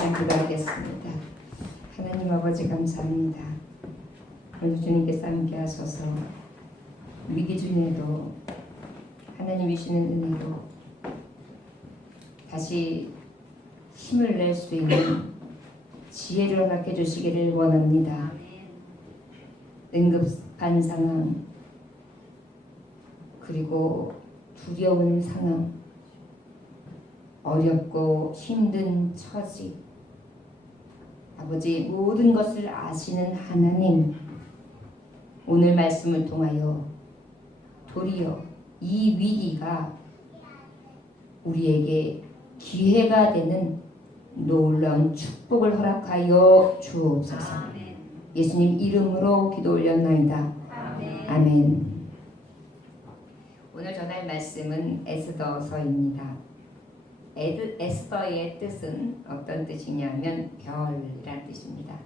시간 기도하겠습니다. 하나님 아버지 감사합니다. 오늘 주님께서 함께 하셔서 위기 중에도 하나님이 주시는 은혜로 다시 힘을 낼 수 있는 지혜를 허락해 주시기를 원합니다. 응급한 상황 그리고 두려운 상황, 어렵고 힘든 처지, 아버지 모든 것을 아시는 하나님, 오늘 말씀을 통하여 도리어 이 위기가 우리에게 기회가 되는 놀라운 축복을 허락하여 주옵소서. 예수님 이름으로 기도 올렸나이다. 아멘. 오늘 전할 말씀은 에스더서입니다. 에스더의 뜻은 어떤 뜻이냐면 별이란 뜻입니다.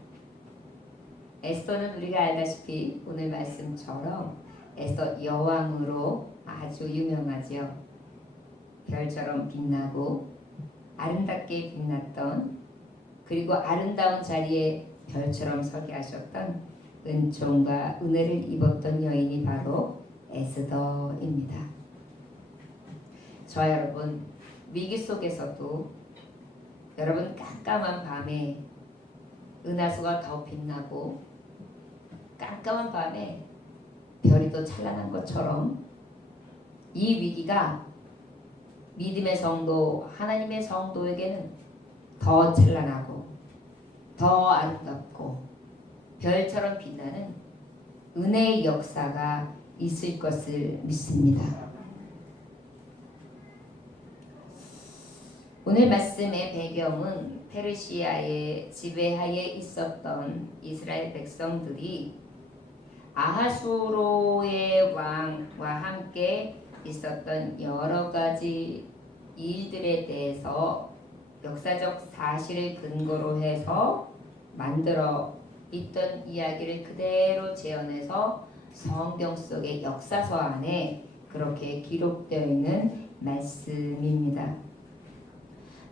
에스더는 우리가 알다시피 오늘 말씀처럼 에스더 여왕으로 아주 유명하죠. 별처럼 빛나고 아름답게 빛났던, 그리고 아름다운 자리에 별처럼 서게 하셨던 은총과 은혜를 입었던 여인이 바로 에스더입니다. 저와 여러분, 위기 속에서도 여러분 깜깜한 밤에 은하수가 더 빛나고 깜깜한 밤에 별이 더 찬란한 것처럼 이 위기가 믿음의 성도, 하나님의 성도에게는 더 찬란하고 더 아름답고 별처럼 빛나는 은혜의 역사가 있을 것을 믿습니다. 오늘 말씀의 배경은 페르시아의 지배하에 있었던 이스라엘 백성들이 아하수로의 왕과 함께 있었던 여러 가지 일들에 대해서 역사적 사실을 근거로 해서 만들어 있던 이야기를 그대로 재현해서 성경 속의 역사서 안에 그렇게 기록되어 있는 말씀입니다.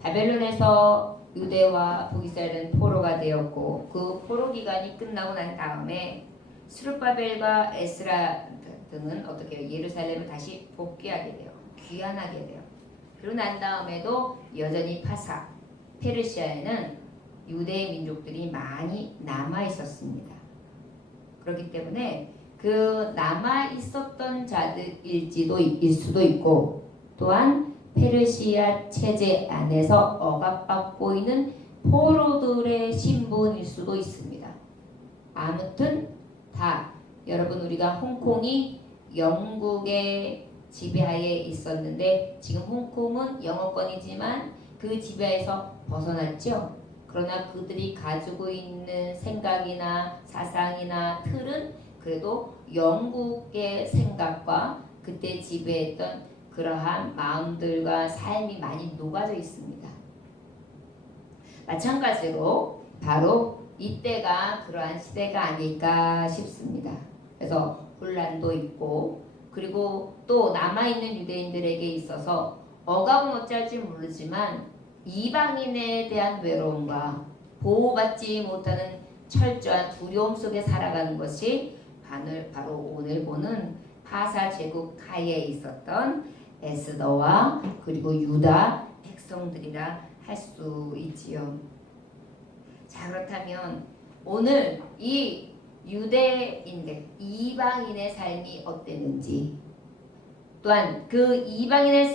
바벨론에서 유대와 북이스라엘은 포로가 되었고, 그 포로 기간이 끝나고 난 다음에 스룹바벨과 에스라 등은 어떻게 해요? 예루살렘을 다시 복귀하게 돼요. 귀환하게 돼요. 그리고 난 다음에도 여전히 파사, 페르시아에는 유대 민족들이 많이 남아 있었습니다. 그렇기 때문에 그 남아 있었던 자들일 수도 있고, 또한 페르시아 체제 안에서 억압받고 있는 포로들의 신분일 수도 있습니다. 아무튼 다 여러분, 우리가 홍콩이 영국의 지배하에 있었는데 지금 홍콩은 영어권이지만 그 지배에서 벗어났죠. 그러나 그들이 가지고 있는 생각이나 사상이나 틀은 그래도 영국의 생각과 그때 지배했던 그러한 마음들과 삶이 많이 녹아져 있습니다. 마찬가지로 바로 이때가 그러한 시대가 아닐까 싶습니다. 그래서 혼란도 있고, 그리고 또 남아있는 유대인들에게 있어서 억압은 어찌할지 모르지만 이방인에 대한 외로움과 보호받지 못하는 철저한 두려움 속에 살아가는 것이 바로 오늘 보는 파사 제국 하에 있었던 에스더와 그리고 유다 백성들이라 할 수 있지요. 자, 그렇다면 오늘 이 유대인들, 이방인의 삶이 어땠는지, 또한 그 이방인의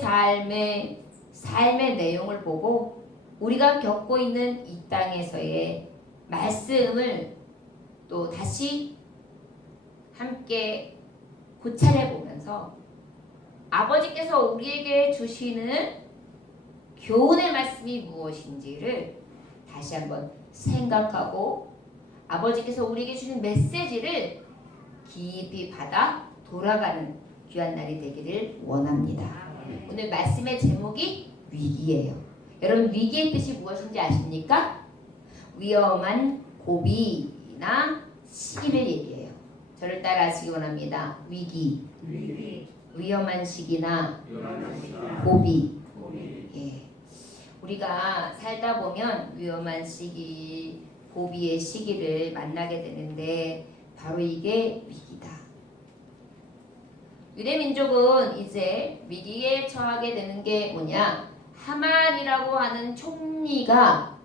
삶의 내용을 보고 우리가 겪고 있는 이 땅에서의 말씀을 또 다시 함께 고찰해 보면서 아버지께서 우리에게 주시는 교훈의 말씀이 무엇인지를 다시 한번 생각하고 아버지께서 우리에게 주신 메시지를 깊이 받아 돌아가는 귀한 날이 되기를 원합니다. 오늘 말씀의 제목이 위기예요. 여러분, 위기의 뜻이 무엇인지 아십니까? 위험한 고비나 시기를 얘기해요. 저를 따라 하시기 원합니다. 위기. 위험한 시기나 고비. 예. 우리가 살다 보면 위험한 시기, 고비의 시기를 만나게 되는데 바로 이게 위기다. 유대민족은 이제 위기에 처하게 되는 게 뭐냐? 하만이라고 하는 총리가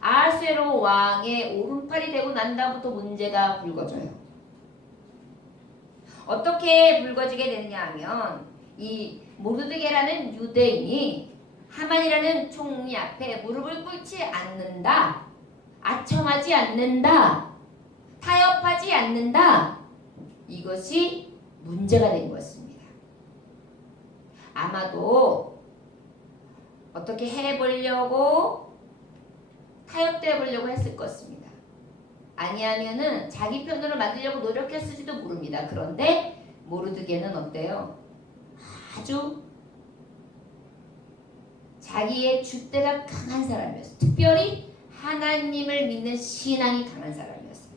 아하수에로 왕의 오른팔이 되고 난 다음부터 문제가 불거져요. 어떻게 불거지게 되느냐 하면 이 모르드게라는 유대인이 하만이라는 총리 앞에 무릎을 꿇지 않는다, 아첨하지 않는다, 타협하지 않는다, 이것이 문제가 된 것입니다. 아마도 어떻게 해보려고 타협돼 보려고 했을 것입니다. 아니하면은 자기 편으로 만들려고 노력했을지도 모릅니다. 그런데 모르드게는 어때요? 아주 자기의 줏대가 강한 사람이었어요. 특별히 하나님을 믿는 신앙이 강한 사람이었어요.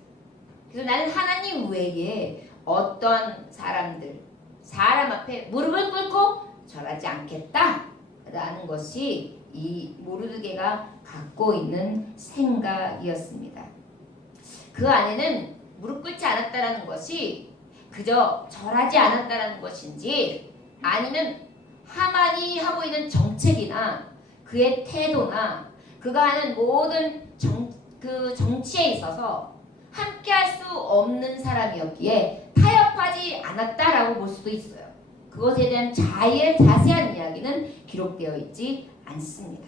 그래서 나는 하나님 외에 어떤 사람 앞에 무릎을 꿇고 절하지 않겠다 라는 것이 이 모르드게가 갖고 있는 생각이었습니다. 그 안에는 무릎 꿇지 않았다라는 것이 그저 절하지 않았다라는 것인지, 아니면 하만이 하고 있는 정책이나 그의 태도나 그가 하는 모든 정치에 있어서 함께할 수 없는 사람이었기에 타협하지 않았다라고 볼 수도 있어요. 그것에 대한 자세한 이야기는 기록되어 있지 않습니다.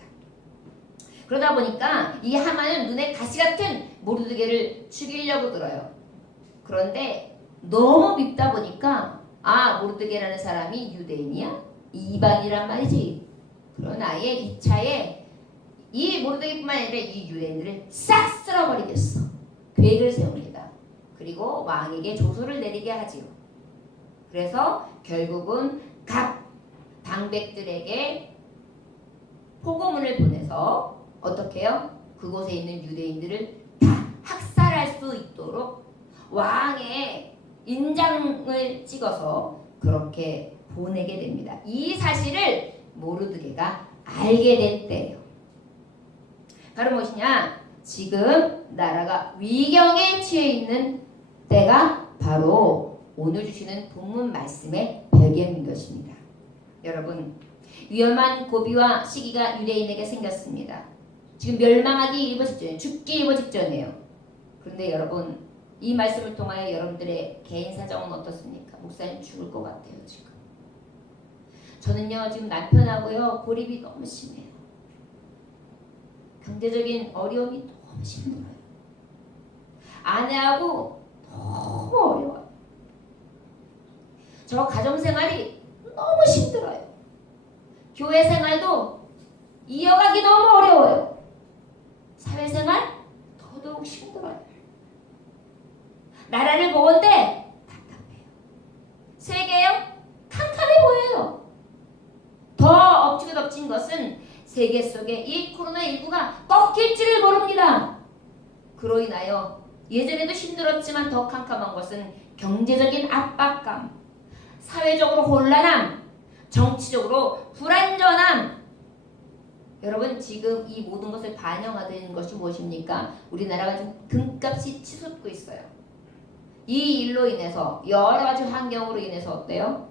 그러다 보니까 이 하만은 눈에 가시 같은 모르드게를 죽이려고 들어요. 그런데 너무 밉다 보니까 모르드게라는 사람이 유대인이야? 이방이란 말이지. 그런 아예 2차에 이 모르드게뿐만 아니라 이 유대인들을 싹 쓸어버리겠어. 계획을 세웁니다. 그리고 왕에게 조소를 내리게 하지요. 그래서 결국은 각 방백들에게 포고문을 보내서 어떻게 해요? 그곳에 있는 유대인들을 다 학살할 수 있도록 왕의 인장을 찍어서 그렇게 보내게 됩니다. 이 사실을 모르드게가 알게 된 때예요. 바로 무엇이냐? 지금 나라가 위경에 처해 있는 때가 바로 오늘 주시는 본문 말씀의 배경인 것입니다. 여러분, 위험한 고비와 시기가 유대인에게 생겼습니다. 지금 멸망하기 일보 직전이에요. 죽기 일보 직전이에요. 그런데 여러분, 이 말씀을 통하여 여러분들의 개인 사정은 어떻습니까? 목사님 죽을 것 같아요. 지금 저는요, 지금 남편하고요 고립이 너무 심해요. 경제적인 어려움이 너무 힘들어요. 아내하고 너무 어려워요. 저 가정생활이 너무 힘들어요. 교회 생활도 이어가기 너무 어려워요. 사회생활 더더욱 힘들어요. 나라를 보건대 답답해요. 세계요 캄캄해 보여요. 더 엎치고 덮친 것은 세계 속에 이 코로나19가 꺾일지를 모릅니다. 그로 인하여 예전에도 힘들었지만 더 캄캄한 것은 경제적인 압박감, 사회적으로 혼란함, 정치적으로 불안전함. 여러분, 지금 이 모든 것을 반영하는 것이 무엇입니까? 우리나라가 지금 금값이 치솟고 있어요. 이 일로 인해서 여러 가지 환경으로 인해서 어때요?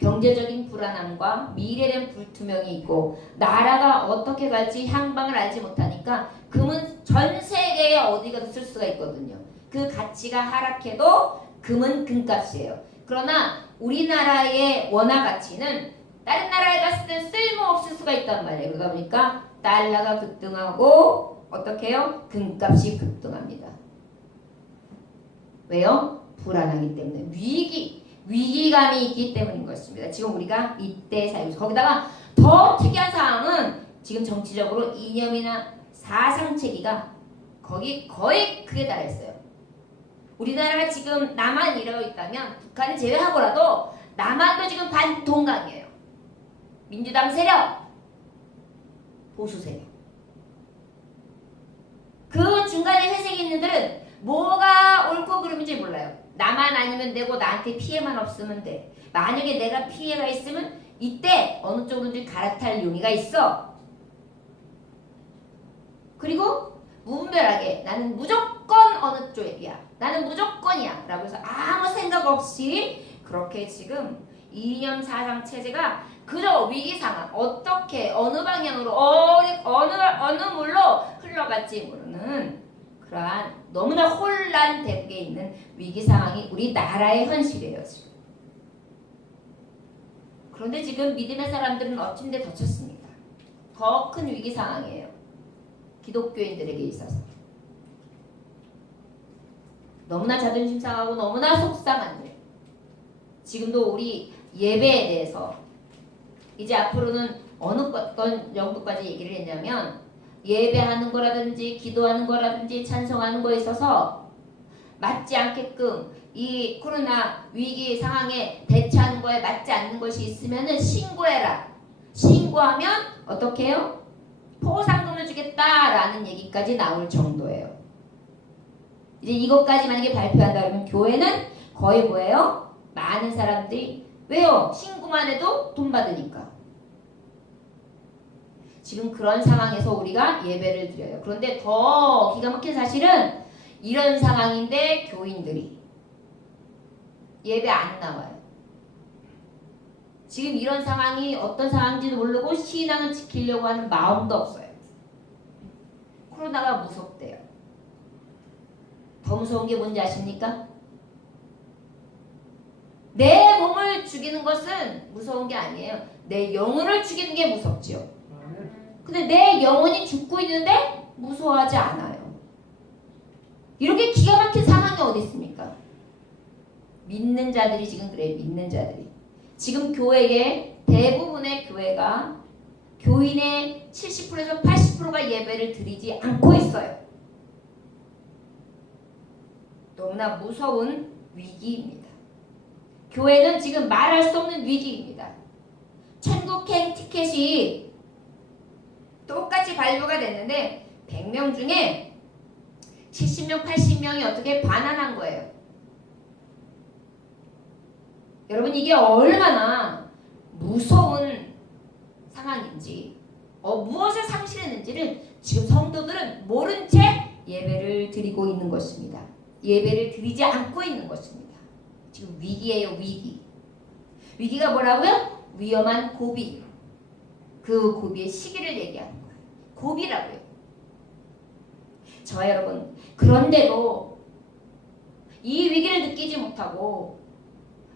경제적인 불안함과 미래된 불투명이 있고 나라가 어떻게 갈지 향방을 알지 못하니까 금은 전 세계에 어디 가도 쓸 수가 있거든요. 그 가치가 하락해도 금은 금값이에요. 그러나 우리나라의 원화 가치는 다른 나라에 갔을 땐 쓸모없을 수가 있단 말이에요. 그러다 보니까 달러가 급등하고 어떻게 해요? 금값이 급등합니다. 왜요? 불안하기 때문에. 위기감이 있기 때문인 것입니다. 지금 우리가 이때 살고 있어요. 거기다가 더 특이한 사항은 지금 정치적으로 이념이나 사상체계가 거의 극에 달했어요. 우리나라가 지금 남한 이러고 있다면 북한을 제외하고라도 남한도 지금 반동강이에요. 민주당 세력, 보수 세력. 그 중간에 회색이 있는 들은 뭐가 옳고 그름인지 몰라요. 나만 아니면 되고 나한테 피해만 없으면 돼. 만약에 내가 피해가 있으면 이때 어느 쪽으로든지 갈아탈 용의가 있어. 그리고 무분별하게 나는 무조건 어느 쪽이야, 나는 무조건이야 라고 해서 아무 생각 없이 그렇게 지금 이념 사상 체제가 그저 위기 상황 어떻게 어느 방향으로 어느 물로 흘러갈지 모르는 그러한 너무나 혼란되게 있는 위기 상황이 우리 나라의 현실이에요 지금. 그런데 지금 믿음의 사람들은 어찌인데 덮쳤습니까? 더 큰 위기 상황이에요. 기독교인들에게 있어서 너무나 자존심 상하고 너무나 속상한데 지금도 우리 예배에 대해서 이제 앞으로는 어떤 정도까지 얘기를 했냐면 예배하는 거라든지 기도하는 거라든지 찬송하는 거에 있어서 맞지 않게끔 이 코로나 위기 상황에 대처하는 거에 맞지 않는 것이 있으면은 신고해라. 신고하면 어떻게 해요? 포상금을 주겠다라는 얘기까지 나올 정도예요. 이제 이것까지 만약에 발표한다 그러면 교회는 거의 뭐예요? 많은 사람들이 왜요? 신고만 해도 돈 받으니까. 지금 그런 상황에서 우리가 예배를 드려요. 그런데 더 기가 막힌 사실은 이런 상황인데 교인들이 예배 안 나와요. 지금 이런 상황이 어떤 상황인지도 모르고 신앙을 지키려고 하는 마음도 없어요. 코로나가 무섭대요. 더 무서운 게 뭔지 아십니까? 내 몸을 죽이는 것은 무서운 게 아니에요. 내 영혼을 죽이는 게 무섭지요. 근데 내 영혼이 죽고 있는데 무서워하지 않아요. 이렇게 기가 막힌 상황이 어디 있습니까? 믿는 자들이 지금 그래요. 믿는 자들이. 지금 교회의 대부분의 교회가 교인의 70%에서 80%가 예배를 드리지 않고 있어요. 너무나 무서운 위기입니다. 교회는 지금 말할 수 없는 위기입니다. 천국행 티켓이 똑같이 발표가 됐는데 100명 중에 70명, 80명이 어떻게 반환한 거예요. 여러분 이게 얼마나 무서운 상황인지 무엇을 상실했는지를 지금 성도들은 모른 채 예배를 드리고 있는 것입니다. 예배를 드리지 않고 있는 것입니다. 지금 위기예요. 위기. 위기가 뭐라고요? 위험한 고비. 그 고비의 시기를 얘기하는 거예요. 고비라고요. 저와 여러분 그런데도 이 위기를 느끼지 못하고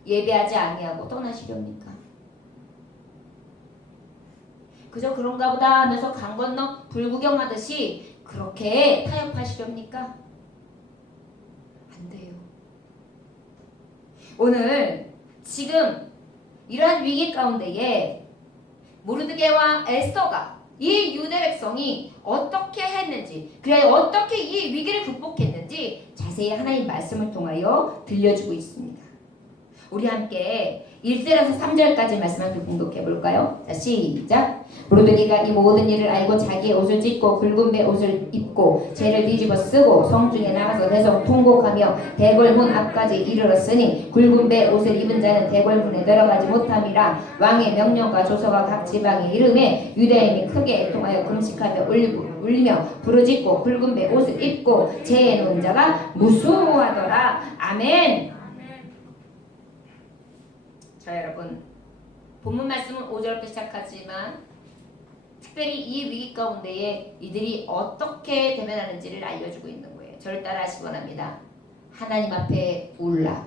예배하지 아니하고 떠나시렵니까? 그저 그런가 보다 하면서 강 건너 불구경하듯이 그렇게 타협하시렵니까? 안 돼요. 오늘 지금 이러한 위기 가운데에 모르드게와 에스더가 이 유대 백성이 어떻게 했는지 그래 어떻게 이 위기를 극복했는지 자세히 하나님 말씀을 통하여 들려주고 있습니다. 우리 함께 1절에서 3절까지 말씀 함께 공독해 볼까요? 자, 시작. 모르드게가 이 모든 일을 알고 자기의 옷을 찢고 굵은 배 옷을 입고 죄를 뒤집어 쓰고 성중에 나가서 대성 통곡하며 대궐문 앞까지 이르렀으니 굵은 배 옷을 입은 자는 대궐문에 들어가지 못함이라. 왕의 명령과 조서가 각 지방에 이름에 유대인이 크게 통하여 금식하며 울리며 부르짖고 굵은 배 옷을 입고 죄에 놓은 자가 무수하더라. 아멘. 자 여러분 본문 말씀은 5절부터 시작하지만 특별히 이 위기 가운데에 이들이 어떻게 대면하는지를 알려주고 있는 거예요. 저를 따라 하시기 원합니다. 하나님 앞에 울라.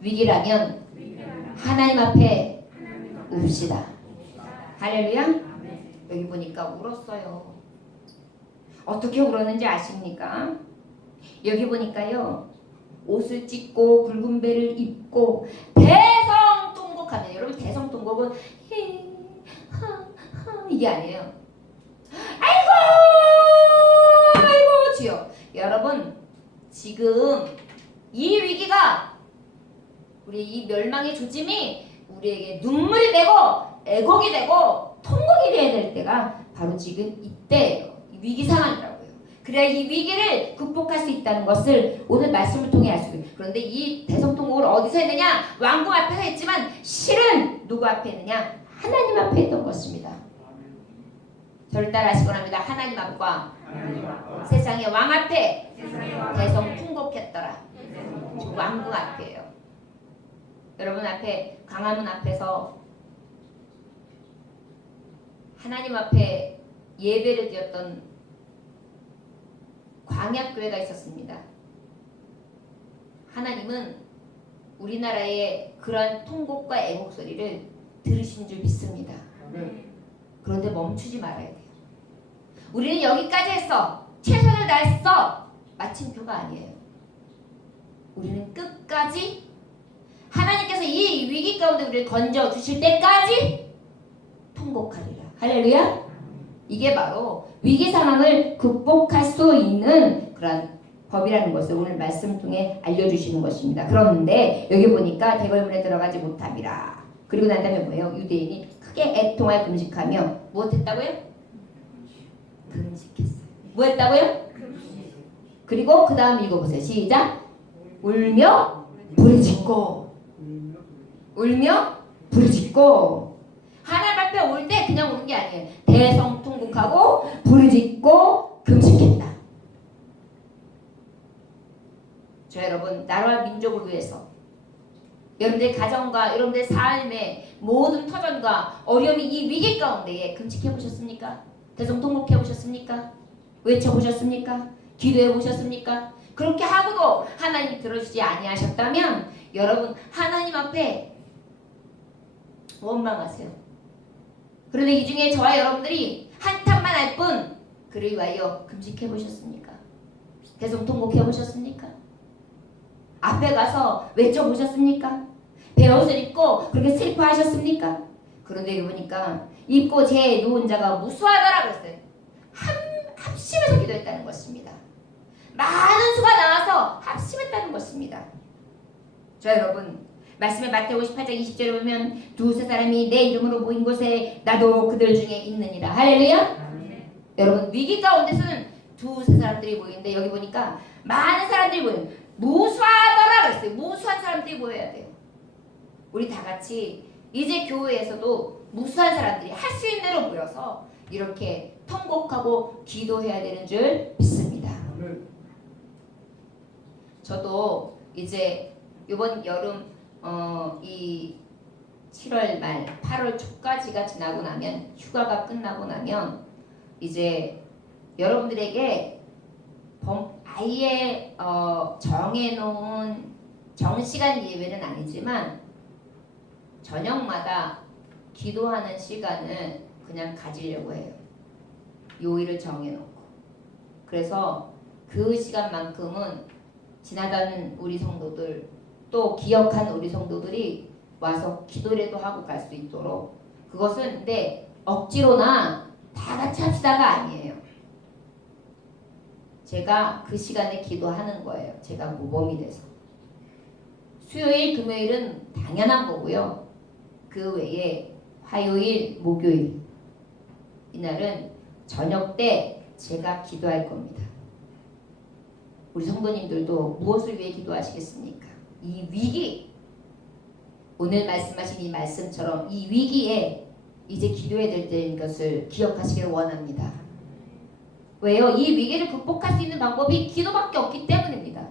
위기라면 하나님 앞에 웁시다. 할렐루야. 여기 보니까 울었어요. 어떻게 울었는지 아십니까? 여기 보니까요. 옷을 찢고 굵은 배를 입고 대성통곡하면 여러분 대성통곡은 이게 아니에요. 아이고 주여. 여러분 지금 이 위기가 우리 이 멸망의 조짐이 우리에게 눈물이 되고 애곡이 되고 통곡이 되어야 될 때가 바로 지금 이때예요. 위기 상황이라고요. 그래야 이 위기를 극복할 수 있다는 것을 오늘 말씀을 통해 알 수 있어요. 그런데 이 대성통곡을 어디서 했느냐? 왕궁 앞에서 했지만 실은 누구 앞에 했느냐? 하나님 앞에 했던 것입니다. 저를 따라하시기 원합니다. 하나님 앞과 세상의 왕 앞에 대성 통곡했더라. 지금 왕궁 앞이에요. 여러분 앞에 광화문 앞에서 하나님 앞에 예배를 드렸던 광약교회가 있었습니다. 하나님은 우리나라의 그러한 통곡과 애곡 소리를 들으신 줄 믿습니다. 그런데 멈추지 말아야 돼요. 우리는 여기까지 했어. 최선을 다했어. 마침표가 아니에요. 우리는 끝까지 하나님께서 이 위기 가운데 우리를 건져 주실 때까지 통곡하리라. 할렐루야. 이게 바로 위기 상황을 극복할 수 있는 그런 법이라는 것을 오늘 말씀 통해 알려주시는 것입니다. 그런데 여기 보니까 대궐문에 들어가지 못함이라. 그리고 난 다음에 뭐예요? 유대인이 크게 애통하여 금식하며 무엇했다고요? 금식했어요. 뭐했다고요? 그리고 그 다음 읽어보세요. 시작. 울며 부르짖고. 울며 부르짖고. 하나님 앞에 올 때 그냥 오는 게 아니에요. 대성통곡하고 부르짖고 금식했다. 저 여러분, 나라와 민족을 위해서 여러분들의 가정과 여러분들의 삶의 모든 터전과 어려움이 이 위기 가운데에 금식해 보셨습니까? 대성통곡해 보셨습니까? 외쳐 보셨습니까? 기도해 보셨습니까? 그렇게 하고도 하나님이 들어주지 아니하셨다면 여러분 하나님 앞에 원망하세요. 그런데 이 중에 저와 여러분들이 한탄만 할 뿐 그를 위하여 금식해 보셨습니까? 대성통곡해 보셨습니까? 앞에 가서 외쳐 보셨습니까? 베옷을 입고 그렇게 슬퍼하셨습니까? 그런데 여기 보니까 입고 제 누운 자가 무수하더라 그랬어요. 합심해서 기도했다는 것입니다. 많은 수가 나와서 합심했다는 것입니다. 저 여러분 말씀에 마태복음 58장 20절에 보면 두세 사람이 내 이름으로 모인 곳에 나도 그들 중에 있느니라. 할렐루야. 여러분 위기 가운데서는 두세 사람들이 모이는데 여기 보니까 많은 사람들이 모이는 무수하더라 그랬어요. 무수한 사람들이 모여야 돼요. 우리 다 같이 이제 교회에서도 무수한 사람들이 할 수 있는 대로 모여서 이렇게 통곡하고 기도해야 되는 줄 믿습니다. 저도 이제 이번 여름 이 7월 말 8월 초까지가 지나고 나면 휴가가 끝나고 나면 이제 여러분들에게 아예 정해놓은 정시간 예배는 아니지만 저녁마다 기도하는 시간을 그냥 가지려고 해요. 요일을 정해놓고. 그래서 그 시간만큼은 지나가는 우리 성도들 또 기억하는 우리 성도들이 와서 기도라도 하고 갈 수 있도록 그것은 근데 억지로나 다 같이 합시다가 아니에요. 제가 그 시간에 기도하는 거예요. 제가 모범이 돼서. 수요일, 금요일은 당연한 거고요. 그 외에 화요일, 목요일 이날은 저녁 때 제가 기도할 겁니다. 우리 성도님들도 무엇을 위해 기도하시겠습니까? 이 위기, 오늘 말씀하신 이 말씀처럼 이 위기에 이제 기도해야 될 것을 기억하시길 원합니다. 왜요? 이 위기를 극복할 수 있는 방법이 기도밖에 없기 때문입니다.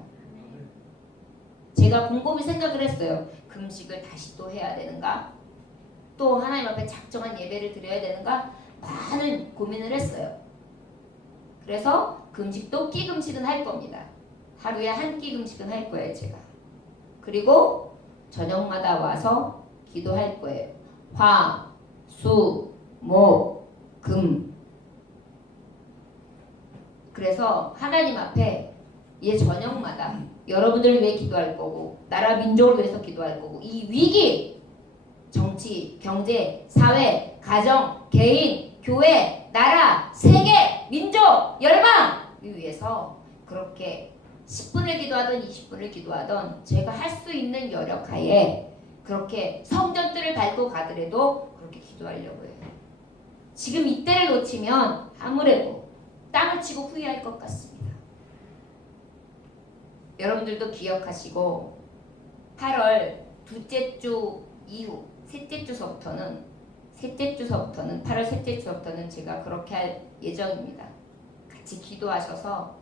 제가 곰곰이 생각을 했어요. 금식을 다시 또 해야 되는가? 또 하나님 앞에 작정한 예배를 드려야 되는가? 많은 고민을 했어요. 그래서 금식도 끼 금식은 할 겁니다. 하루에 한 끼 금식은 할 거예요, 제가. 그리고 저녁마다 와서 기도할 거예요. 화, 수, 목, 금. 그래서 하나님 앞에 이제 저녁마다 여러분들을 위해 기도할 거고 나라 민족을 위해서 기도할 거고 이 위기, 정치, 경제, 사회, 가정, 개인, 교회, 나라, 세계, 민족, 열방을 위해서 그렇게 10분을 기도하던 20분을 기도하던 제가 할 수 있는 여력하에 그렇게 성전뜰을 밟고 가더라도 그렇게 기도하려고 해요. 지금 이때를 놓치면 아무래도 땅을 치고 후회할 것 같습니다. 여러분들도 기억하시고 8월 둘째 주 이후 셋째 주서부터는 셋째 주서부터는 8월 셋째 주서부터는 제가 그렇게 할 예정입니다. 같이 기도하셔서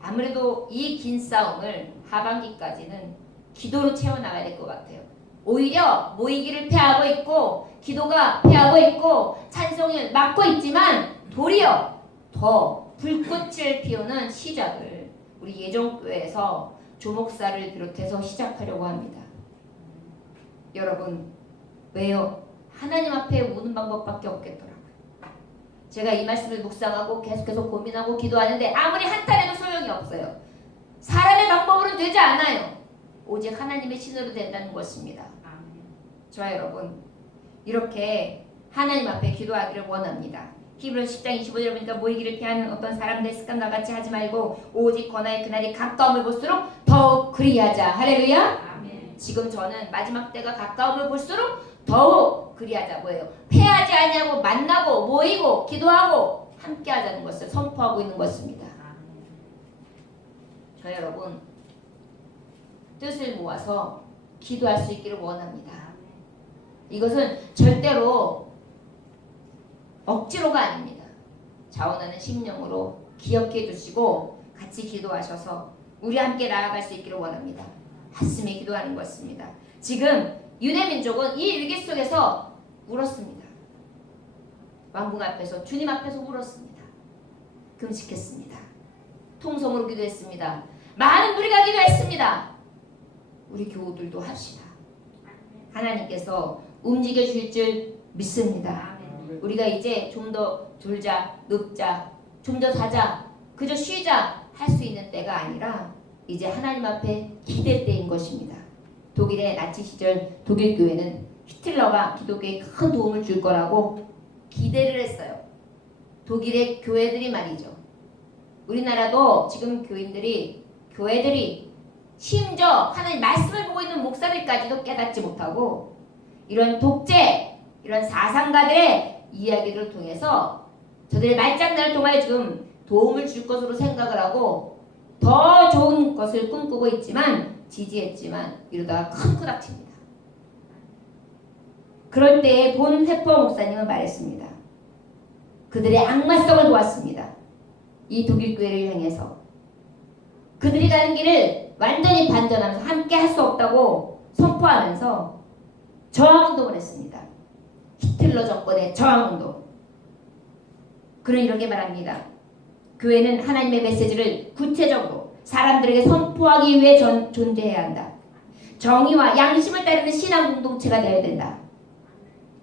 아무래도 이 긴 싸움을 하반기까지는 기도로 채워나가야 될 것 같아요. 오히려 모이기를 패하고 있고 기도가 패하고 있고 찬송을 막고 있지만 도리어 더 불꽃을 피우는 시작을 우리 예정교회에서 조목사를 비롯해서 시작하려고 합니다. 여러분 왜요? 하나님 앞에 우는 방법밖에 없겠더라고요. 제가 이 말씀을 묵상하고 계속해서 고민하고 기도하는데 아무리 한탄해도 소용이 없어요. 사람의 방법으로는 되지 않아요. 오직 하나님의 신으로 된다는 것입니다. 저와 여러분 이렇게 하나님 앞에 기도하기를 원합니다. 히브리서 10장 25절에 보니까 모이기를 피하는 어떤 사람들의 습관과 같이 하지 말고 오직 권하의 그날이 가까움을 볼수록 더욱 그리하자. 할렐루야. 아멘. 지금 저는 마지막 때가 가까움을 볼수록 더욱 그리하자. 뭐예요? 패하지 아니하고 만나고 모이고 기도하고 함께 하자는 것을 선포하고 있는 것입니다. 저 여러분 뜻을 모아서 기도할 수 있기를 원합니다. 이것은 절대로 억지로가 아닙니다. 자원하는 심령으로 기억해 주시고 같이 기도하셔서 우리 함께 나아갈 수 있기를 원합니다. 가슴에 기도하는 것입니다. 지금 유대민족은 이 위기 속에서 울었습니다. 왕궁 앞에서 주님 앞에서 울었습니다. 금식했습니다. 통성으로 기도했습니다. 많은 무리가 기도했습니다. 우리 교우들도 합시다. 하나님께서 움직여 주실 줄 믿습니다. 우리가 이제 좀 더 졸자, 눕자, 좀 더 자자, 그저 쉬자 할 수 있는 때가 아니라 이제 하나님 앞에 기댈 때인 것입니다. 독일의 나치 시절 독일 교회는 히틀러가 기독교에 큰 도움을 줄 거라고 기대를 했어요. 독일의 교회들이 말이죠. 우리나라도 지금 교회들이 심지어 하나님 말씀을 보고 있는 목사들까지도 깨닫지 못하고 이런 독재, 이런 사상가들의 이야기를 통해서 저들의 말장난을 통하여 지금 도움을 줄 것으로 생각을 하고 더 좋은 것을 꿈꾸고 있지만 지지했지만 이러다가 큰 코닥칩니다. 그럴 때에 본 회퍼 목사님은 말했습니다. 그들의 악마성을 보았습니다. 이 독일 교회를 향해서 그들이 가는 길을 완전히 반전하면서 함께 할 수 없다고 선포하면서 저항운동을 했습니다. 히틀러 정권의 저항운동. 그는 이렇게 말합니다. 교회는 하나님의 메시지를 구체적으로 사람들에게 선포하기 위해 존재해야 한다. 정의와 양심을 따르는 신앙 공동체가 되어야 된다.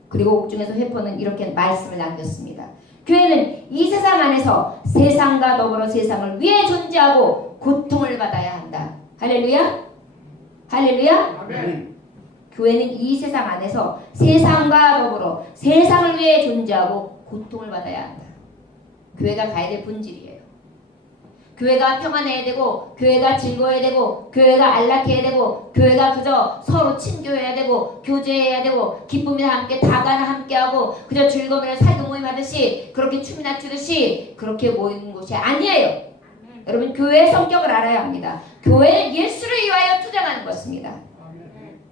그리고 옥중에서 회포는 이렇게 말씀을 남겼습니다. 교회는 이 세상 안에서 세상과 더불어 세상을 위해 존재하고 고통을 받아야 한다. 할렐루야? 할렐루야? 아멘. 교회는 이 세상 안에서 세상과 더불어 세상을 위해 존재하고 고통을 받아야 한다. 교회가 가야 될 본질이에요. 교회가 평안해야 되고 교회가 즐거워야 되고 교회가 안락해야 되고 교회가 그저 서로 친교해야 되고 교제해야 되고 기쁨이나 함께 다가나 함께하고 그저 즐거움이나 살도 모임 하듯이 그렇게 춤이나 추듯이 그렇게 모이는 곳이 아니에요. 여러분 교회의 성격을 알아야 합니다. 교회는 예수를 위하여 투쟁하는 것입니다.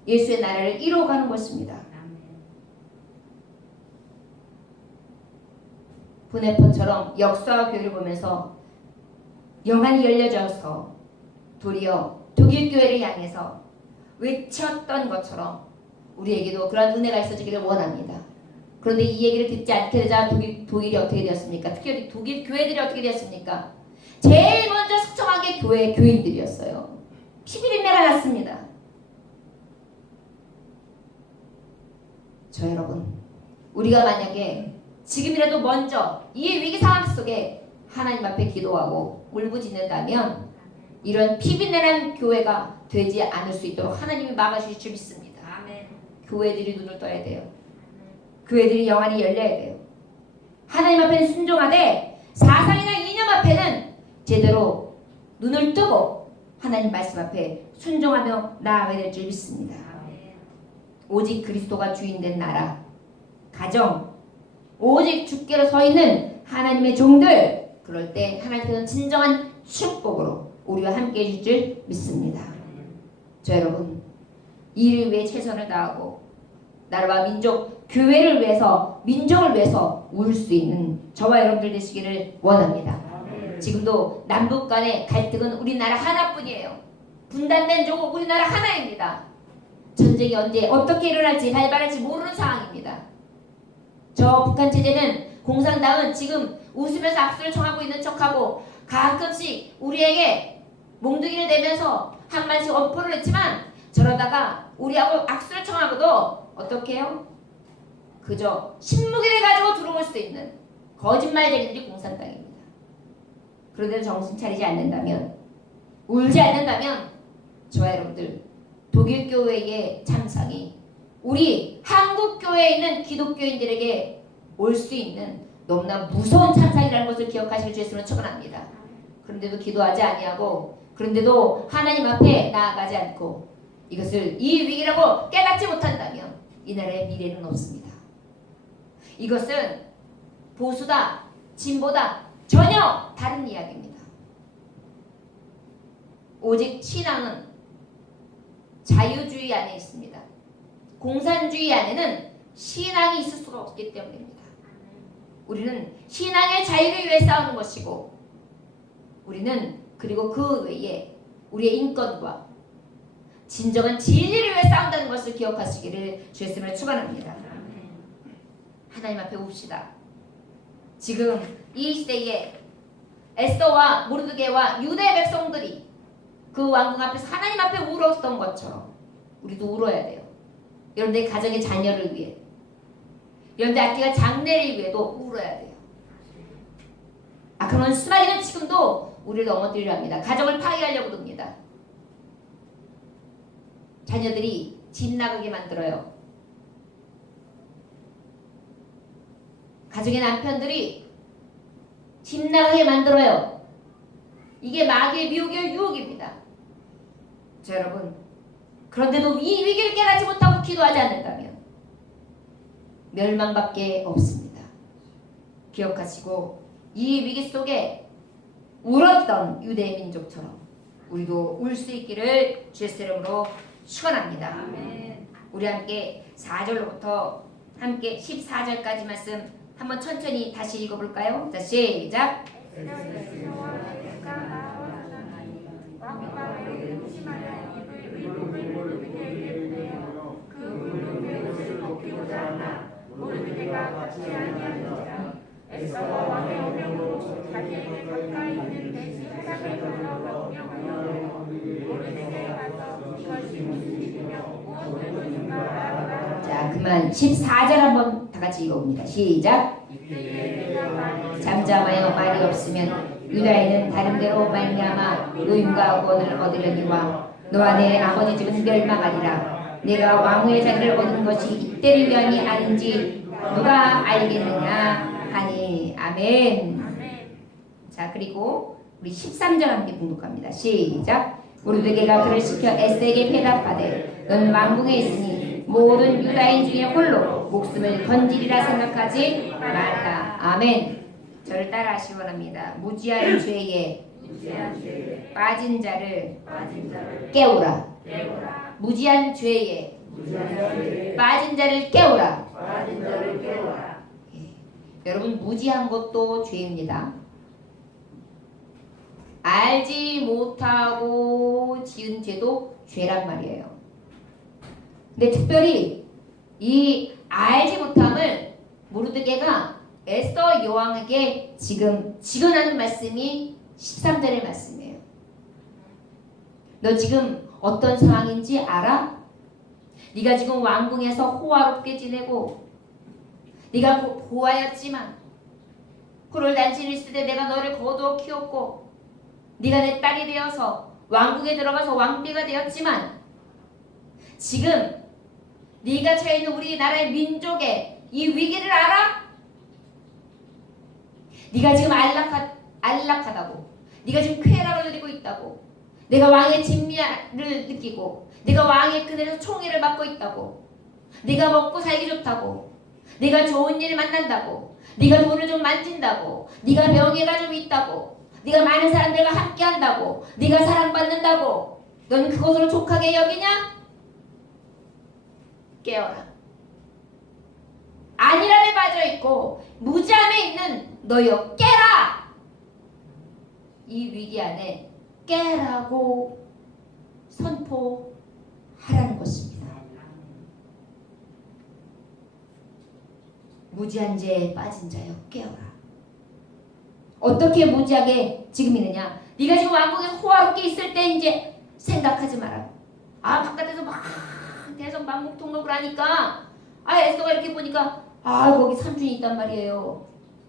예수의 나라를 이루어가는 것입니다. 분해폰처럼 역사와 교회를 보면서 영안이 열려져서 도리어 독일 교회를 향해서 외쳤던 것처럼 우리에게도 그런 은혜가 있어지기를 원합니다. 그런데 이 얘기를 듣지 않게 되자 독일이 어떻게 되었습니까? 특히 독일 교회들이 어떻게 되었습니까? 제일 먼저 숙청한 게 교인들이었어요. 피비린내가 났습니다. 저 여러분, 우리가 만약에 지금이라도 먼저 이 위기 상황 속에 하나님 앞에 기도하고 울부짖는다면 이런 피비내는 교회가 되지 않을 수 있도록 하나님이 막아주실 줄 믿습니다. 아멘. 교회들이 눈을 떠야 돼요. 교회들이 영안이 열려야 돼요. 하나님 앞에는 순종하되 사상이나 이념 앞에는 제대로 눈을 뜨고 하나님 말씀 앞에 순종하며 나아가야 될 줄 믿습니다. 아멘. 오직 그리스도가 주인된 나라, 가정, 오직 주께로 서 있는 하나님의 종들, 그럴 때 하나님께서는 진정한 축복으로 우리와 함께 해줄 줄 믿습니다. 저 여러분, 이를 위해 최선을 다하고 나라와 민족, 교회를 위해서, 민족을 위해서 울 수 있는 저와 여러분들 되시기를 원합니다. 지금도 남북 간의 갈등은 우리나라 하나뿐이에요. 분단된 조국 우리나라 하나입니다. 전쟁이 언제 어떻게 일어날지 발발할지 모르는 상황입니다. 저 북한 체제는 공산당은 지금 웃으면서 악수를 청하고 있는 척하고 가끔씩 우리에게 몽둥이를 대면서 한마디씩 엄포를 했지만 저러다가 우리하고 악수를 청하고도 어떻게 해요? 그저 신무기를 가지고 들어올 수 있는 거짓말쟁이들이 공산당입니다. 그런데도 정신 차리지 않는다면, 울지 않는다면 저와 여러분들 독일 교회의 참상이 우리 한국 교회에 있는 기독교인들에게 올 수 있는 너무나 무서운 참상이라는 것을 기억하실 수 있으면 축원합니다. 그런데도 기도하지 아니하고, 그런데도 하나님 앞에 나아가지 않고 이것을 이 위기라고 깨닫지 못한다면 이 나라의 미래는 없습니다. 이것은 보수다, 진보다 전혀 다른 이야기입니다. 오직 신앙은 자유주의 안에 있습니다. 공산주의 안에는 신앙이 있을 수가 없기 때문입니다. 우리는 신앙의 자유를 위해 싸우는 것이고, 우리는 그리고 그 외에 우리의 인권과 진정한 진리를 위해 싸운다는 것을 기억하시기를 주의 이름으로 축원합니다. 하나님 앞에 웁시다. 지금 이 시대에 에스더와 모르드게와 유대 백성들이 그 왕궁 앞에서 하나님 앞에 울었던 것처럼 우리도 울어야 돼요. 여러분들의 가정의 자녀를 위해, 여러분들 아끼가 장래를 위해도 울어야 돼요. 그런 수많이는 지금도 우리를 넘어뜨리려 합니다. 가정을 파괴하려고 듭니다. 자녀들이 집 나가게 만들어요. 가정의 남편들이 집 나가게 만들어요. 이게 마귀의 미혹이요 유혹입니다. 자, 여러분, 그런데도 이 위기를 깨닫지 못하고 기도하지 않는다면 멸망밖에 없습니다. 기억하시고 이 위기 속에 울었던 유대 민족처럼 우리도 울 수 있기를 주의 이름으로 축원합니다. 우리 함께 4절로부터 함께 14절까지 말씀 한번 천천히 다시 읽어볼까요? 자, 시작. 에스더와 왕의 어명으로 자기에게 가까이 있는 대신 사람을 불러 명하여 모르드게에 가서 이것이 무슨 일이며 무엇을 보는가 말하라. 자, 그만 14절 한번 다 같이 읽어봅니다. 시작. 잠잠하여 말이 없으면 유다인은 다른 데로 말미암아 노임과 구원을 얻으려니와 너 안에 아버지 집은 멸망하리라. 내가 왕후의 자리를 얻은 것이 이때를 위함이 아닌지 누가 알겠느냐 하니. 아멘. 자, 그리고 우리 13절 함께 봉독합니다. 시작. 모르드게가 그를 시켜 에스더에게 대답하되 너는 왕궁에 있으니 모든 유다인 중에 홀로 목숨을 건지리라 생각하지 말라. 아멘. 저를 따라 하시기 원합니다. 무지한 죄에 빠진 자를 깨우라. 무지한 죄에 빠진 자를 깨우라. 여러분, 무지한 것도 죄입니다. 알지 못하고 지은 죄도 죄란 말이에요. 근데 특별히 이 알지 못함을 모르드게가 에스더 여왕에게 지금 직언하는 말씀이 13절의 말씀이에요. 너 지금 어떤 상황인지 알아? 네가 지금 왕궁에서 호화롭게 지내고 네가 고아였지만 홀을 단신을 있을 때 내가 너를 거두어 키웠고 네가 내 딸이 되어서 왕궁에 들어가서 왕비가 되었지만 지금 네가 처해 있는 우리나라의 민족의 이 위기를 알아? 네가 지금 안락하다고, 네가 지금 쾌락을 누리고 있다고, 내가 왕의 진미를 느끼고 네가 왕의 그늘에서 총애를 받고 있다고, 네가 먹고 살기 좋다고, 네가 좋은 일을 만난다고, 네가 돈을 좀 만진다고, 네가 명예가 좀 있다고, 네가 많은 사람들과 함께한다고, 네가 사랑받는다고, 넌 그것으로 족하게 여기냐? 깨어라. 안일함에 빠져있고 무지함에 있는 너희여 깨라. 이 위기 안에 깨라고 선포하라는 것입니다. 무지한 죄에 빠진 자여 깨어라. 어떻게 무지하게 지금 있느냐? 네가 지금 왕국에서 호화롭게 있을 때 이제 생각하지 마라. 아, 바깥에서 막 대성방목통곡을 하니까 에스더가 이렇게 보니까 거기 삼촌이 있단 말이에요.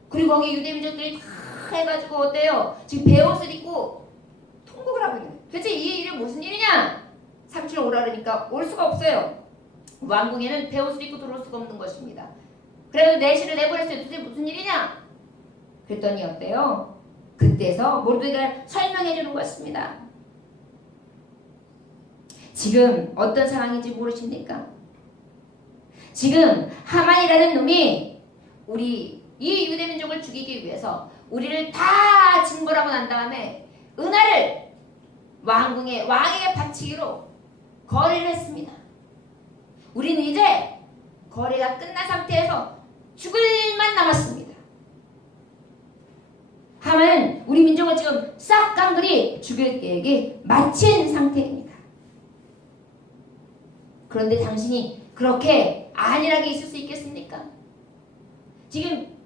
그리고 거기 유대민족들이 다 해가지고 어때요? 지금 베옷을 입고 통곡을 하고 있는 거예요. 도대체 이 일이 무슨 일이냐? 삼촌이 오라 그러니까 올 수가 없어요. 왕궁에는 베옷을 입고 들어올 수가 없는 것입니다. 그래서 내시를 내보냈어요. 도대체 무슨 일이냐? 그랬더니 어때요? 그때서 모르드게가 설명해 주는 것입니다. 지금 어떤 상황인지 모르십니까? 지금 하만이라는 놈이 우리 이 유대민족을 죽이기 위해서 우리를 다 징벌하고 난 다음에 은하를 왕궁의 왕에게 바치기로 거래를 했습니다. 우리는 이제 거래가 끝난 상태에서 죽을 일만 남았습니다. 하만은 우리 민족을 지금 싹 깡그리 죽일 계획이 마친 상태입니다. 그런데 당신이 그렇게 안일하게 있을 수 있겠습니까? 지금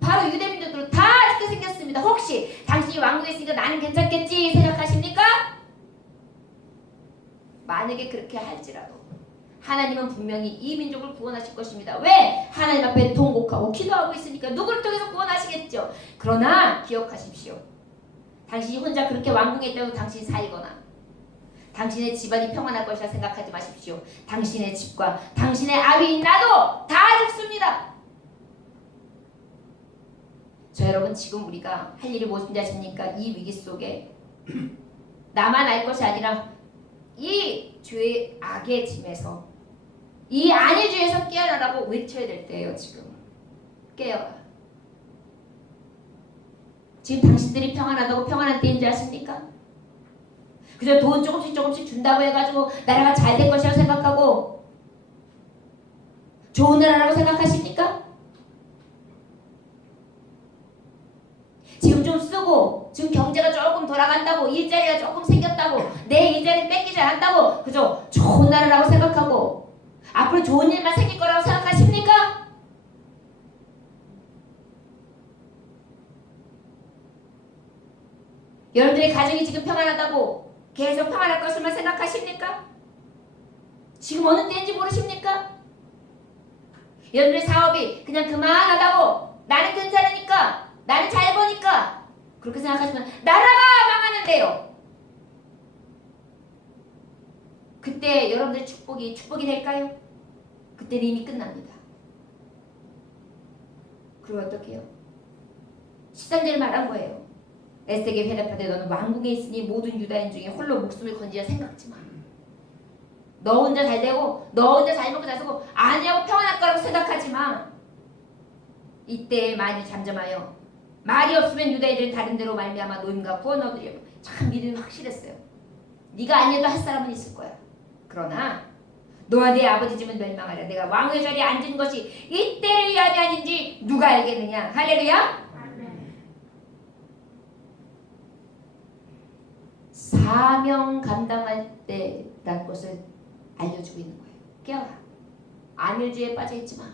바로 유대민족들은 다 죽게 생겼습니다. 혹시 당신이 왕국에 있으니까 나는 괜찮겠지 생각하십니까? 만약에 그렇게 할지라도 하나님은 분명히 이 민족을 구원하실 것입니다. 왜? 하나님 앞에 통곡하고 기도하고 있으니까 누구를 통해서 구원하시겠죠. 그러나 기억하십시오. 당신이 혼자 그렇게 왕궁에 있다고 당신이 살거나 당신의 집안이 평안할 것이라 생각하지 마십시오. 당신의 집과 당신의 아비인 나도 다 죽습니다. 저 여러분, 지금 우리가 할 일이 무엇인지 아십니까? 이 위기 속에 나만 알 것이 아니라 이 죄의 악의 짐에서 이 안일주의에서 깨어나라고 외쳐야 될 때예요. 지금 깨어라. 지금 당신들이 평안하다고 평안한 때인지 아십니까? 그저 돈 조금씩 준다고 해가지고 나라가 잘 될 것이라고 생각하고 좋은 나라라고 생각하십니까? 지금 좀 쓰고 지금 경제가 조금 돌아간다고 일자리가 조금 생겼다고 내 일자리 뺏기지 않았다고 그저 좋은 나라라고 생각하고 앞으로 좋은 일만 생길 거라고 생각하십니까? 여러분들의 가정이 지금 평안하다고 계속 평안할 것을만 생각하십니까? 지금 어느 때인지 모르십니까? 여러분들의 사업이 그냥 그만하다고 나는 괜찮으니까 나는 잘 버니까 그렇게 생각하시면 나라가 망하는데요. 그때 여러분들의 축복이 될까요? 그때는 이미 끝납니다. 그리고 어떻게 해요? 13절 말한 거예요. 에스더에게 대답하되 너는 왕궁에 있으니 모든 유다인 중에 홀로 목숨을 건지자 생각지 마. 너 혼자 잘 되고 너 혼자 잘 먹고 잘 쓰고 아니하고 평안할 거라고 생각하지 마. 이때 많이 잠잠하여 말이 없으면 유다인들은 다른 데로 말미암아 노임과 구원 얻으려고. 참 믿음이 확실했어요. 네가 아니어도 할 사람은 있을 거야. 그러나 너와 네 아버지 집은 멸망하려. 내가 왕의 자리에 앉은 것이 이때를 위함이 아닌지 누가 알겠느냐. 할렐루야. 사명 감당할 때라는 것을 알려주고 있는 거예요. 깨어라. 안일주의에 빠져있지 마.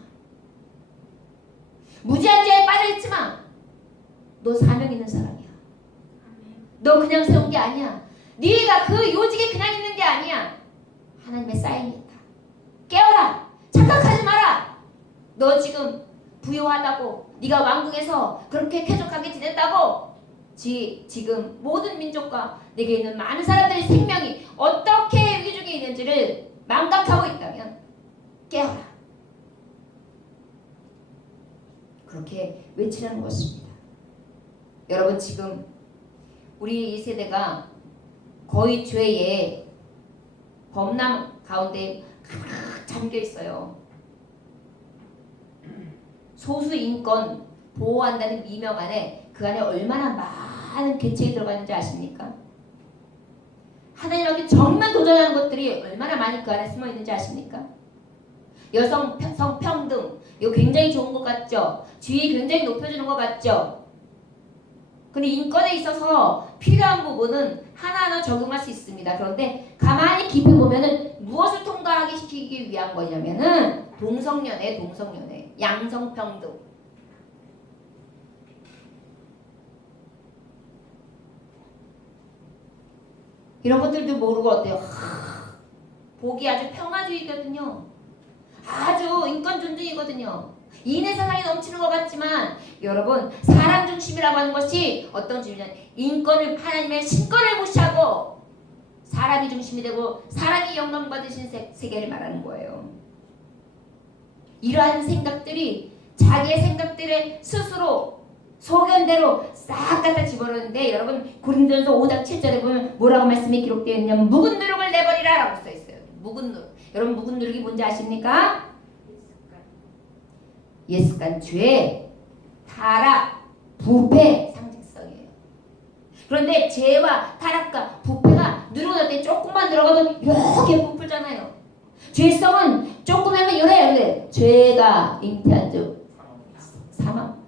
무지한 죄에 빠져있지 마. 너 사명 있는 사람이야. 너 그냥 세운 게 아니야. 네가 그 요직에 그냥 있는 게 아니야. 하나님의 사인이 있다. 깨어라. 착각하지 마라. 너 지금 부유하다고 네가 왕궁에서 그렇게 쾌적하게 지냈다고 지금 모든 민족과 내게 있는 많은 사람들의 생명이 어떻게 위기 중에 있는지를 망각하고 있다면 깨어라. 그렇게 외치라는 것입니다. 여러분, 지금 우리 이 세대가 거의 죄의 범람 가운데 가득 잠겨 있어요. 소수 인권 보호한다는 미명 안에 그 안에 얼마나 많은 계책이 들어가 있는지 아십니까? 하나님께 정말 도전하는 것들이 얼마나 많이 그 안에 숨어 있는지 아십니까? 여성 성평등 양성평등 이거 굉장히 좋은 것 같죠? 지위 굉장히 높여주는 것 같죠? 근데 인권에 있어서 필요한 부분은 하나하나 적용할 수 있습니다. 그런데 가만히 깊이 보면은 무엇을 통과하게 시키기 위한 거냐면은 동성연애, 양성평등. 이런 것들도 모르고 어때요? 보기 아주 평화주의거든요. 아주 인권 존중이거든요. 인의 사상이 넘치는 것 같지만 여러분 사람 중심이라고 하는 것이 어떤 중심이냐? 인권을 하나님의 신권을 무시하고 사람이 중심이 되고 사람이 영광받으신 세계를 말하는 거예요. 이러한 생각들이 자기의 생각들을 스스로 소견대로 싹 갖다 집어넣는데 여러분 고린도전서 5장 7절에 보면 뭐라고 말씀이 기록되어 있냐면 묵은 누룩을 내버리라 라고 써 있어요. 묵은 누룩. 여러분 묵은 누룩이 뭔지 아십니까? 예습관, 죄, 타락, 부패 상징성이에요. 그런데 죄와 타락과 부패가 누룩은 어때? 조금만 들어가도 이렇게 부풀잖아요. 죄성은 조금 하면 요래 죄가 잉태한 즉 사망.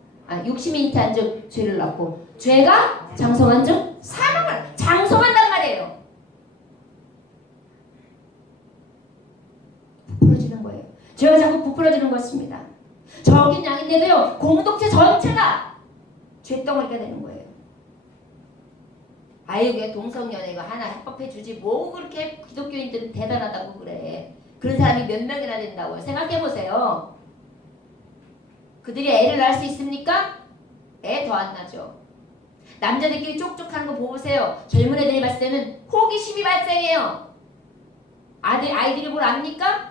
욕심이 잉태한 즉 죄를 낳고 죄가 장성한 즉 사망을 장성한단 말이에요. 부풀어지는 거예요. 죄가 자꾸 부풀어지는 것입니다. 적인 양인데도요 공동체 전체가 죄덩어리가 되는 거예요. 아이고 왜 동성연애가 하나 합법해주지 뭐 그렇게 기독교인들은 대단하다고 그래. 그런 사람이 몇 명이나 된다고요. 생각해보세요. 그들이 애를 낳을 수 있습니까? 애 더 안 나죠. 남자들끼리 쪽쪽하는 거 보세요. 젊은 애들이 봤을 때는 호기심이 발생해요. 아이들이 뭘 압니까?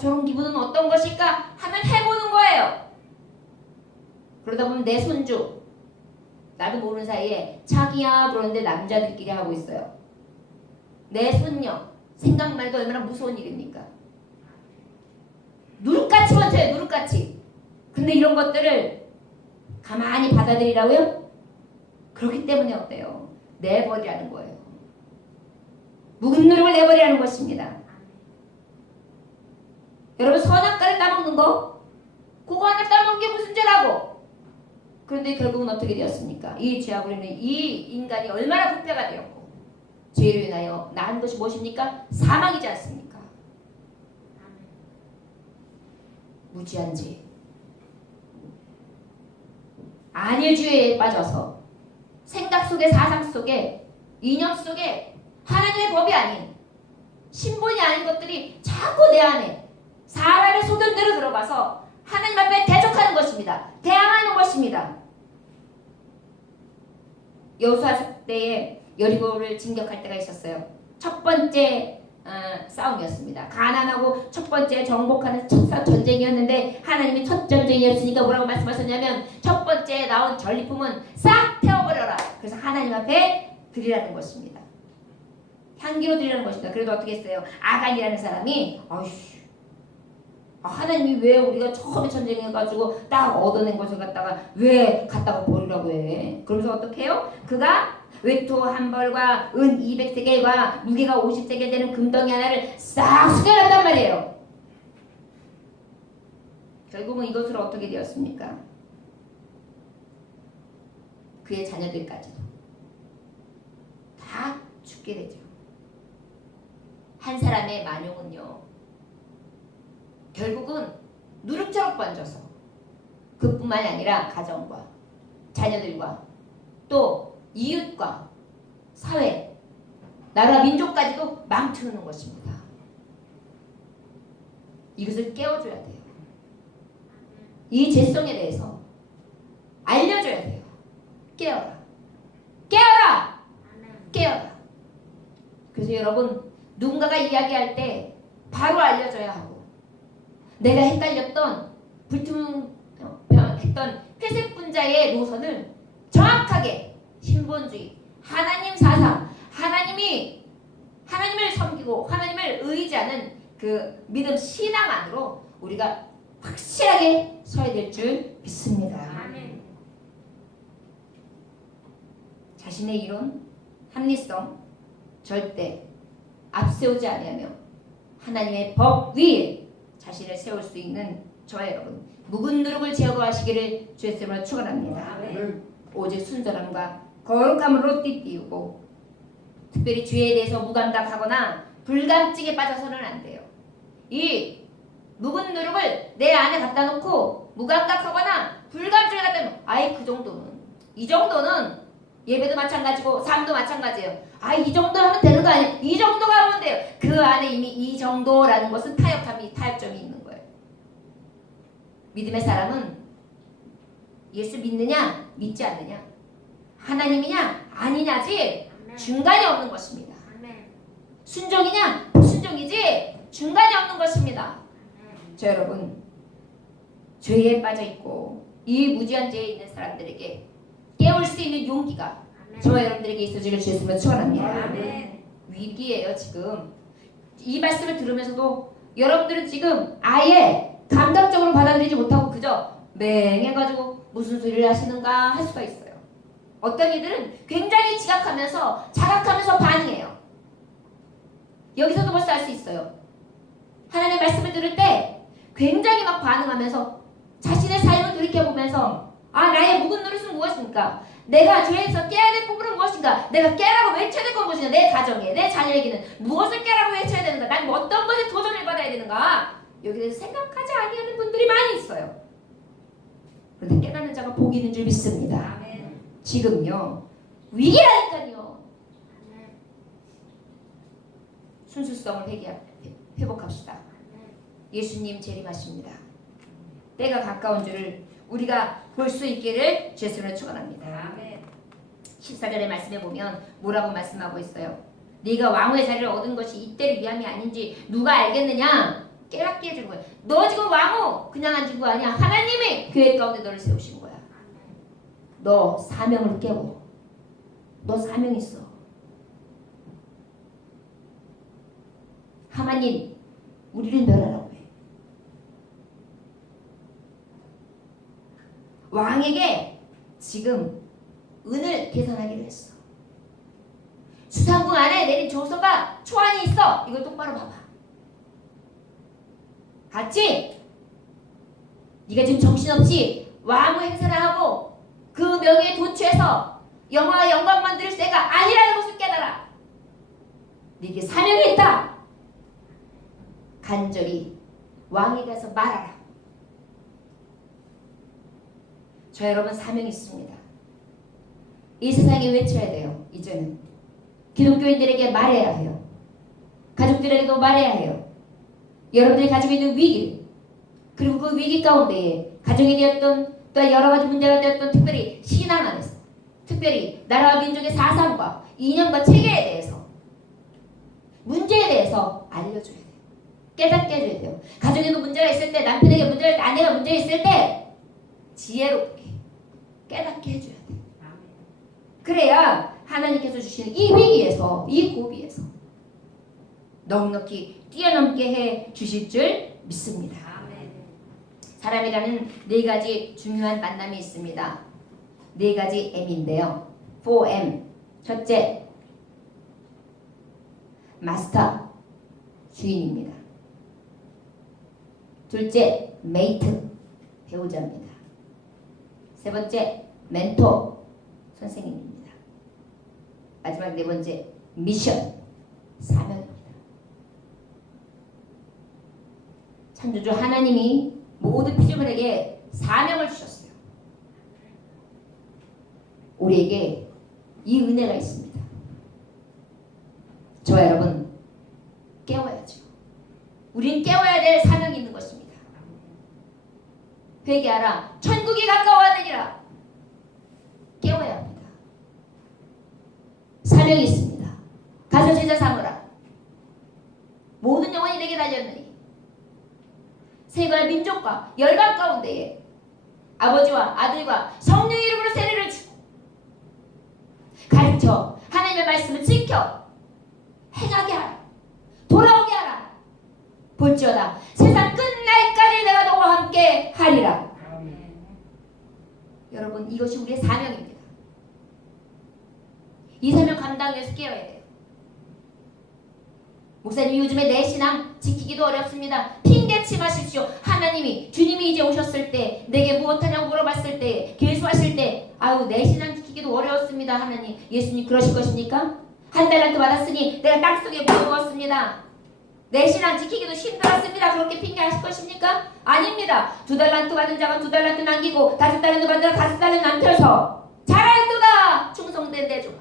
저런 기분은 어떤 것일까? 하면 해보는 거예요. 그러다 보면 내 손주 나도 모르는 사이에 자기야 그러는데 남자들끼리 하고 있어요. 내 손녀 생각만 해도 얼마나 무서운 일입니까? 누룩같이 못해요. 누룩같이. 근데 이런 것들을 가만히 받아들이라고요? 그렇기 때문에 어때요? 내버리라는 거예요. 묵은 누룩을 내버리라는 것입니다. 여러분 선악과를 따먹는 거 그거 하나 따먹는 게 무슨 죄라고. 그런데 결국은 어떻게 되었습니까? 이 죄악으로 인해 이 인간이 얼마나 부패가 되었고 죄로 인하여 낳은 것이 무엇입니까? 사망이지 않습니까? 무지한 죄 안일주의에 빠져서 생각 속에 사상 속에 이념 속에 하나님의 법이 아닌 신본이 아닌 것들이 자꾸 내 안에 사람의 소견대로 들어가서 하나님 앞에 대적하는 것입니다. 대항하는 것입니다. 여호수아 때에 여리고를 진격할 때가 있었어요. 첫 번째 싸움이었습니다. 가나안하고 첫 번째 정복하는 첫 전쟁이었는데 하나님이 첫 전쟁이었으니까 뭐라고 말씀하셨냐면 첫 번째 나온 전리품은 싹 태워버려라. 그래서 하나님 앞에 드리라는 것입니다. 향기로 드리라는 것입니다. 그래도 어떻게 했어요? 아간이라는 사람이 하나님이 왜 우리가 처음에 전쟁해가지고 딱 얻어낸 것을 갖다가 왜 갖다가 버리라고 해? 그러면서 어떻게 해요? 그가 외투 한 벌과 은 200세겔과 무게가 50세겔 되는 금덩이 하나를 싹 숙여놨단 말이에요. 결국은 이것으로 어떻게 되었습니까? 그의 자녀들까지도 다 죽게 되죠. 한 사람의 만용은요. 결국은 누룩처럼 번져서 그뿐만이 아니라 가정과 자녀들과 또 이웃과 사회, 나라, 민족까지도 망치는 것입니다. 이것을 깨워줘야 돼요. 이 죄성에 대해서 알려줘야 돼요. 깨어라. 깨어라. 깨어라. 그래서 여러분 누군가가 이야기할 때 바로 알려줘야 하고 내가 헷갈렸던 불투명했던 회색 분자의 노선을 정확하게 신본주의, 하나님 사상, 하나님을 섬기고 하나님을 의지하는 그 믿음 신앙 안으로 우리가 확실하게 서야 될 줄 믿습니다. 아멘. 자신의 이론, 합리성 절대 앞세우지 아니하며 하나님의 법 위에 자신을 세울 수 있는 저와 여러분 묵은 누룩을 제거하시기를 주의 이름으로 축원합니다. 오직 순전함과 거룩함으로 띠띠우고 특별히 죄에 대해서 무감각하거나 불감증에 빠져서는 안 돼요. 이 묵은 누룩을 내 안에 갖다 놓고 무감각하거나 불감증에 갖다 놓으면 아이 그 정도는 이 정도는 예배도 마찬가지고 삶도 마찬가지예요. 이 정도 하면 되는 거 아니에요. 이 정도가 하면 돼요. 그 안에 이미 이 정도라는 것은 타협점이 있는 거예요. 믿음의 사람은 예수 믿느냐 믿지 않느냐 하나님이냐 아니냐지 중간이 없는 것입니다. 순종이냐 불순종이지 중간이 없는 것입니다. 저 여러분 죄에 빠져있고 이 무지한 죄에 있는 사람들에게 깨울 수 있는 용기가 저와 여러분들에게 있어지길 주였으면 축원합니다. 위기예요. 지금 이 말씀을 들으면서도 여러분들은 지금 아예 감각적으로 받아들이지 못하고 그저 맹해가지고 무슨 소리를 하시는가 할 수가 있어요. 어떤 이들은 굉장히 지각하면서 자각하면서 반응해요. 여기서도 벌써 알 수 있어요. 하나님의 말씀을 들을 때 굉장히 막 반응하면서 자신의 삶을 돌이켜보면서 나의 묵은 노릇은 무엇입니까? 내가 죄에서 깨야 될 부분은 무엇인가? 내가 깨라고 외쳐야 될 건 무엇인가? 내 가정에, 내 자녀에게는 무엇을 깨라고 외쳐야 되는가? 난 어떤 것에 도전을 받아야 되는가? 여기에 대해서 생각하지 아니하는 분들이 많이 있어요. 그런데 깨닫는 자가 복이 있는 줄 믿습니다. 지금요 위기라니까요. 순수성을 회복합시다. 예수님 재림하십니다. 때가 가까운 줄을 우리가 볼 수 있기를 주의 이름으로 축원합니다. 14절의 말씀에 보면 뭐라고 말씀하고 있어요? 네가 왕후의 자리를 얻은 것이 이때를 위함이 아닌지 누가 알겠느냐? 깨닫게 해주는 거야. 너 지금 왕후 그냥 앉은 거 아니야. 하나님이 교회 가운데 너를 세우신 거야. 너 사명을 깨워. 너 사명 있어. 하나님 우리를 멸하라고 해. 왕에게 지금 은을 계산하기로 했어. 수상궁 안에 내린 조서가 초안이 있어. 이걸 똑바로 봐봐. 봤지? 네가 지금 정신없이 왕후 행세를 하고 그 명예에 도취해서 영화와 영광만 들을 때가 아니라는 것을 깨달아. 네게 사명이 있다. 간절히 왕에 가서 말하라. 저 여러분 사명이 있습니다. 이 세상에 외쳐야 돼요. 이제는 기독교인들에게 말해야 해요. 가족들에게도 말해야 해요. 여러분들이 가지고 있는 위기 그리고 그 위기 가운데에 가정이 되었던 또 여러 가지 문제가 되었던 특별히 신앙 안에서 특별히 나라와 민족의 사상과 이념과 체계에 대해서 문제에 대해서 알려줘야 돼요. 깨닫게 해줘야 돼요. 가정에도 문제가 있을 때 남편에게 문제가 있을 때 아내가 문제가 있을 때 지혜롭게 깨닫게 해줘야 돼요. 그래야 하나님께서 주시는 이 위기에서 이 고비에서 넉넉히 뛰어넘게 해 주실 줄 믿습니다. 사람이라는 네 가지 중요한 만남이 있습니다. 네 가지 M인데요. 4M. 첫째, 마스터, 주인입니다. 둘째, 메이트, 배우자입니다. 세 번째, 멘토, 선생님입니다. 마지막 네 번째, 미션, 사명입니다. 창조주 하나님이 모든 피조물에게 사명을 주셨어요. 우리에게 이 은혜가 있습니다. 저와 여러분 깨워야죠. 우린 깨워야 될 사명이 있는 것입니다. 회개하라. 천국이 가까워하느니라. 깨워야 합니다. 사명이 있습니다. 가서 제자 삼으라. 모든 영혼이 내게 달렸느니 세계와 민족과 열방 가운데에 아버지와 아들과 성령의 이름으로 세례를 주고 가르쳐 하나님의 말씀을 지켜 행하게 하라. 돌아오게 하라. 볼지어다 세상 끝날까지 내가 너와 함께 하리라. 여러분 이것이 우리의 사명입니다. 이 사명 감당을 위해서 깨어야 돼요. 목사님 요즘에 내 신앙 지키기도 어렵습니다. 핑계 피하지 마십시오. 하나님이 주님이 이제 오셨을 때 내게 무엇하냐고 물어봤을 때 계수하실 때 아유 내 신앙 지키기도 어려웠습니다. 하나님 예수님 그러실 것입니까? 한 달란트 받았으니 내가 땅속에 묻어두었습니다. 내 신앙 지키기도 힘들었습니다. 그렇게 핑계하실 것입니까? 아닙니다. 2달란트 받은 자가 2달란트 남기고 5달란트 받은 자가 5달란트 남겨서 잘하였도다 충성된 내 종아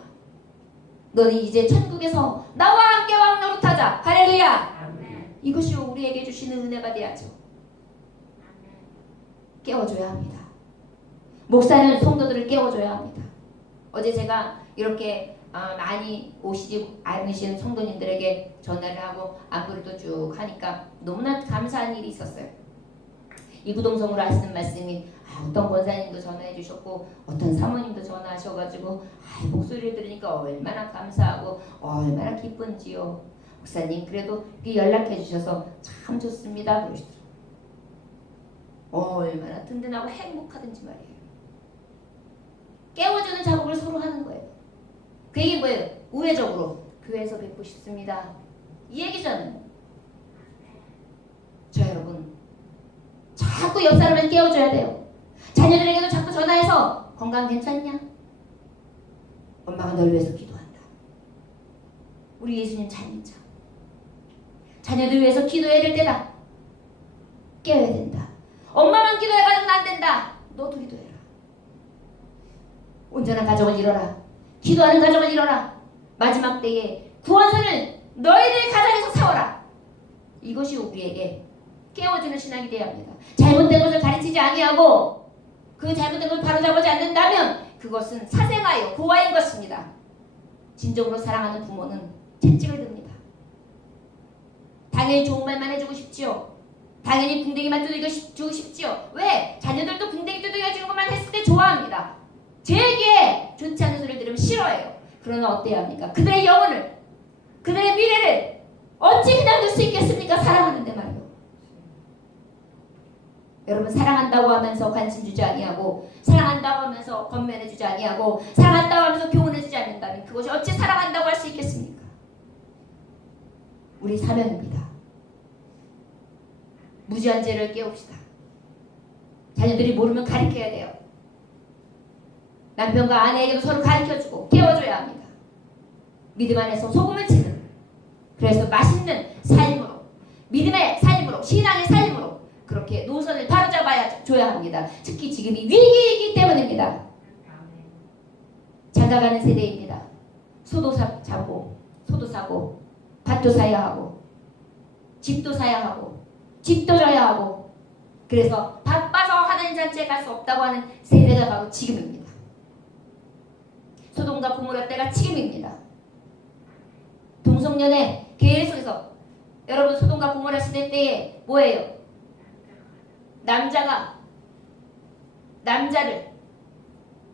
너는 이제 천국에서 나와 함께 왕노릇하자. 할렐루야. 이것이 우리에게 주시는 은혜가 되야죠. 깨워줘야 합니다. 목사는 성도들을 깨워줘야 합니다. 어제 제가 이렇게 많이 오시지 않으신 성도님들에게 전화를 하고 안부를 또 쭉 하니까 너무나 감사한 일이 있었어요. 이구동성으로 하시는 말씀이 어떤 권사님도 전화해 주셨고 어떤 사모님도 전화하셔가지고 목소리를 들으니까 얼마나 감사하고 얼마나 기쁜지요. 목사님 그래도 연락해 주셔서 참 좋습니다 그러시더라고요. 얼마나 든든하고 행복하든지 말이에요. 깨워주는 작업을 서로 하는 거예요. 그 얘기 뭐예요? 우회적으로 교회에서 뵙고 싶습니다 이 얘기잖아요. 저 여러분 자꾸 옆 사람을 깨워줘야 돼요. 자녀들에게도 자꾸 전화해서 건강 괜찮냐? 엄마가 널 위해서 기도한다. 우리 예수님 잘 믿자. 자녀들 위해서 기도해야 될 때다. 깨워야 된다. 엄마만 기도해가지고는 안 된다. 너도 기도해라. 온전한 가정을 이뤄라. 기도하는 가정을 이뤄라. 마지막 때에 구원선을 너희들 가정에서 세워라. 이것이 우리에게 깨워주는 신앙이 되어야 합니다. 잘못된 것을 가르치지 아니하고 그 잘못된 것을 바로잡지 않는다면 그것은 사생하여 고아인 것입니다. 진정으로 사랑하는 부모는 채찍을 듭니다. 당연히 좋은 말만 해주고 싶지요. 당연히 궁뎅이만 두들겨주고 싶지요. 왜? 자녀들도 궁뎅이 두들겨주는 것만 했을 때 좋아합니다. 제게 좋지 않은 소리를 들으면 싫어해요. 그러나 어때야 합니까? 그들의 영혼을 그들의 미래를 어찌 그냥 둘 수 있겠습니까? 사랑하는데 말이요. 여러분 사랑한다고 하면서 관심 주지 아니하고 사랑한다고 하면서 권면해 주지 아니하고 사랑한다고 하면서 교훈해 주지 않는다면 그것이 어찌 사랑한다고 할 수 있겠습니까? 우리 사명입니다. 무지한 죄를 깨웁시다. 자녀들이 모르면 가르쳐야 돼요. 남편과 아내에게도 서로 가르쳐주고 깨워줘야 합니다. 믿음 안에서 소금을 치는 그래서 맛있는 삶으로 믿음의 삶으로 신앙의 삶으로 그렇게 노선을 바로잡아야 줘야 합니다. 특히 지금이 위기이기 때문입니다. 장가가는 세대입니다. 소도 사고 밭도 사야 하고 집도 사야 하고 집도 져야 하고 그래서 바빠서 하나님 잔치에 갈 수 없다고 하는 세대가 바로 지금입니다. 소돔과 고모라 때가 지금입니다. 동성연애 계속해서 여러분 소돔과 고모라 시대 때에 뭐예요? 남자가 남자를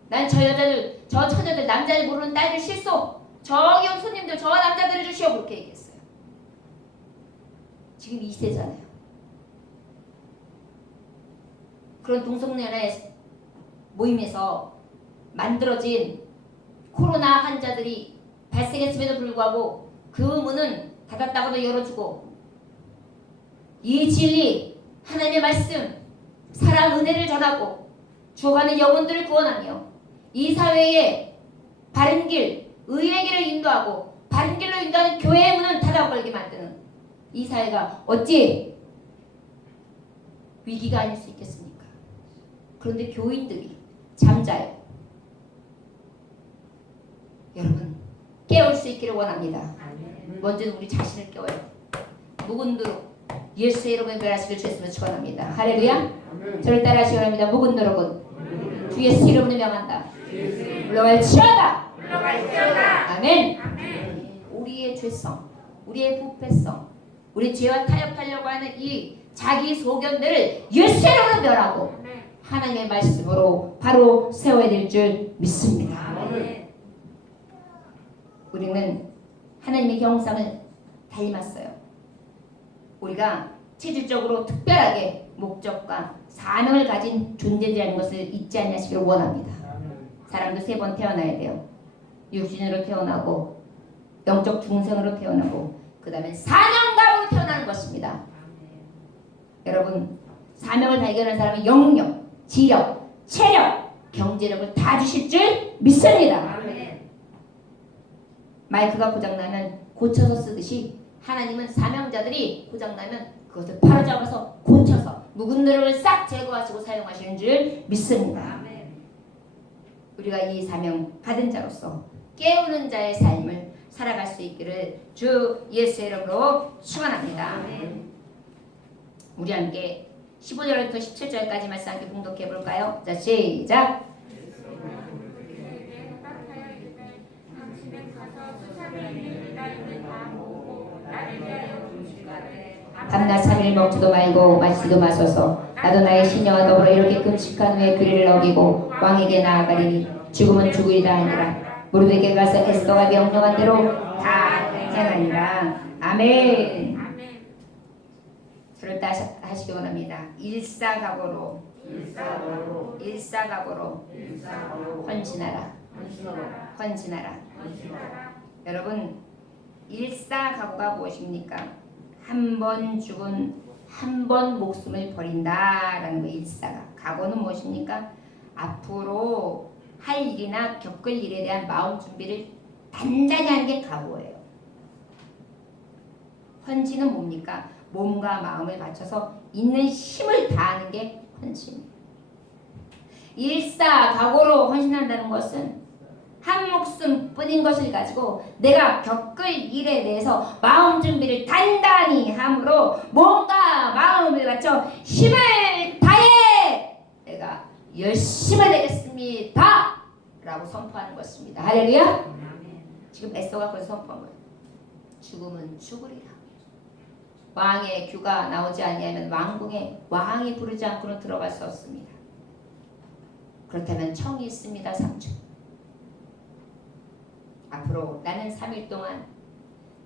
난 저 여자들 저 처녀들 남자를 모르는 딸들 실소 저기 온 손님들 저 남자들을 주시오 그렇게 얘기했어요. 지금 2세잖아요. 그런 동성연애 모임에서 만들어진 코로나 환자들이 발생했음에도 불구하고 그 문은 닫았다고도 열어주고 이 진리 하나님의 말씀 사랑 은혜를 전하고 죽어가는 영혼들을 구원하며 이 사회에 바른 길 의의 길을 인도하고 바른 길로 인도하는 교회의 문은 닫아버리게 만드는 이 사회가 어찌 위기가 아닐 수 있겠습니까? 그런데 교인들이 잠자요. 여러분 깨울 수 있기를 원합니다. 먼저 우리 자신을 깨워요. 묵은도록 예수의 이름으로 멸하시길 주였으면 축원합니다. 할렐루야. 저를 따라하시기 바랍니다. 묵은도록은 주 예수 이름으로 명한다. 물러갈지어다. 아멘. 우리의 죄성, 우리의 부패성, 우리 죄와 타협하려고 하는 이 자기 소견들을 예수의 이름으로 멸하고 하나님의 말씀으로 바로 세워야 될 줄 믿습니다. 우리는 하나님의 형상을 닮았어요. 우리가 체질적으로 특별하게 목적과 사명을 가진 존재들이라는 것을 잊지 않으시기를 원합니다. 사람도 3번 태어나야 돼요. 육신으로 태어나고 영적 중생으로 태어나고 그 다음에 사명감으로 태어나는 것입니다. 여러분 사명을 발견한 사람은 영역, 지력, 체력, 경제력을 다 주실 줄 믿습니다. 마이크가 고장나면 고쳐서 쓰듯이 하나님은 사명자들이 고장나면 그것을 바로잡아서 고쳐서 묵은 노력을 싹 제거하시고 사용하시는 줄 믿습니다. 우리가 이 사명 받은 자로서 깨우는 자의 삶을 살아갈 수 있기를 주 예수의 이름으로 축원합니다. 우리 함께 15절부터 17절까지 말씀 함께 봉독해 볼까요? 자, 시작. 밤낮 3일 먹지도 말고 마시지도 마소서. 나도 나의 신령과 더불어 이렇게 금식한 후에 규례를 어기고 왕에게 나아가리니 죽음은 죽으리다 하니라. 무릎에게 가서 에스더가 명령한 대로 다 행하니라. 아멘. 저를 따 하시기 원합니다. 일사각오로 헌신하라. 여러분 일사각오가 무엇입니까? 한 번 죽은 한 번 목숨을 버린다라는 거. 일사가 각오는 무엇입니까? 앞으로 할 일이나 겪을 일에 대한 마음 준비를 단단히 하는 게 각오예요. 헌신은 뭡니까? 몸과 마음을 바쳐서 있는 힘을 다하는 게 헌신이에요. 일사각오로 헌신한다는 것은 한 목숨뿐인 것을 가지고 내가 겪을 일에 대해서 마음 준비를 단단히 함으로 몸과 마음을 바쳐 힘을 다해 내가 열심을 내겠습니다 라고 선포하는 것입니다. 할렐루야. 지금 에스더가 그래서 선포한 거예요. 죽음은 죽으리라. 왕의 규가 나오지 아니하면 왕궁에 왕이 부르지 않고는 들어갈 수 없습니다. 그렇다면 청이 있습니다. 3주. 앞으로 나는 3일 동안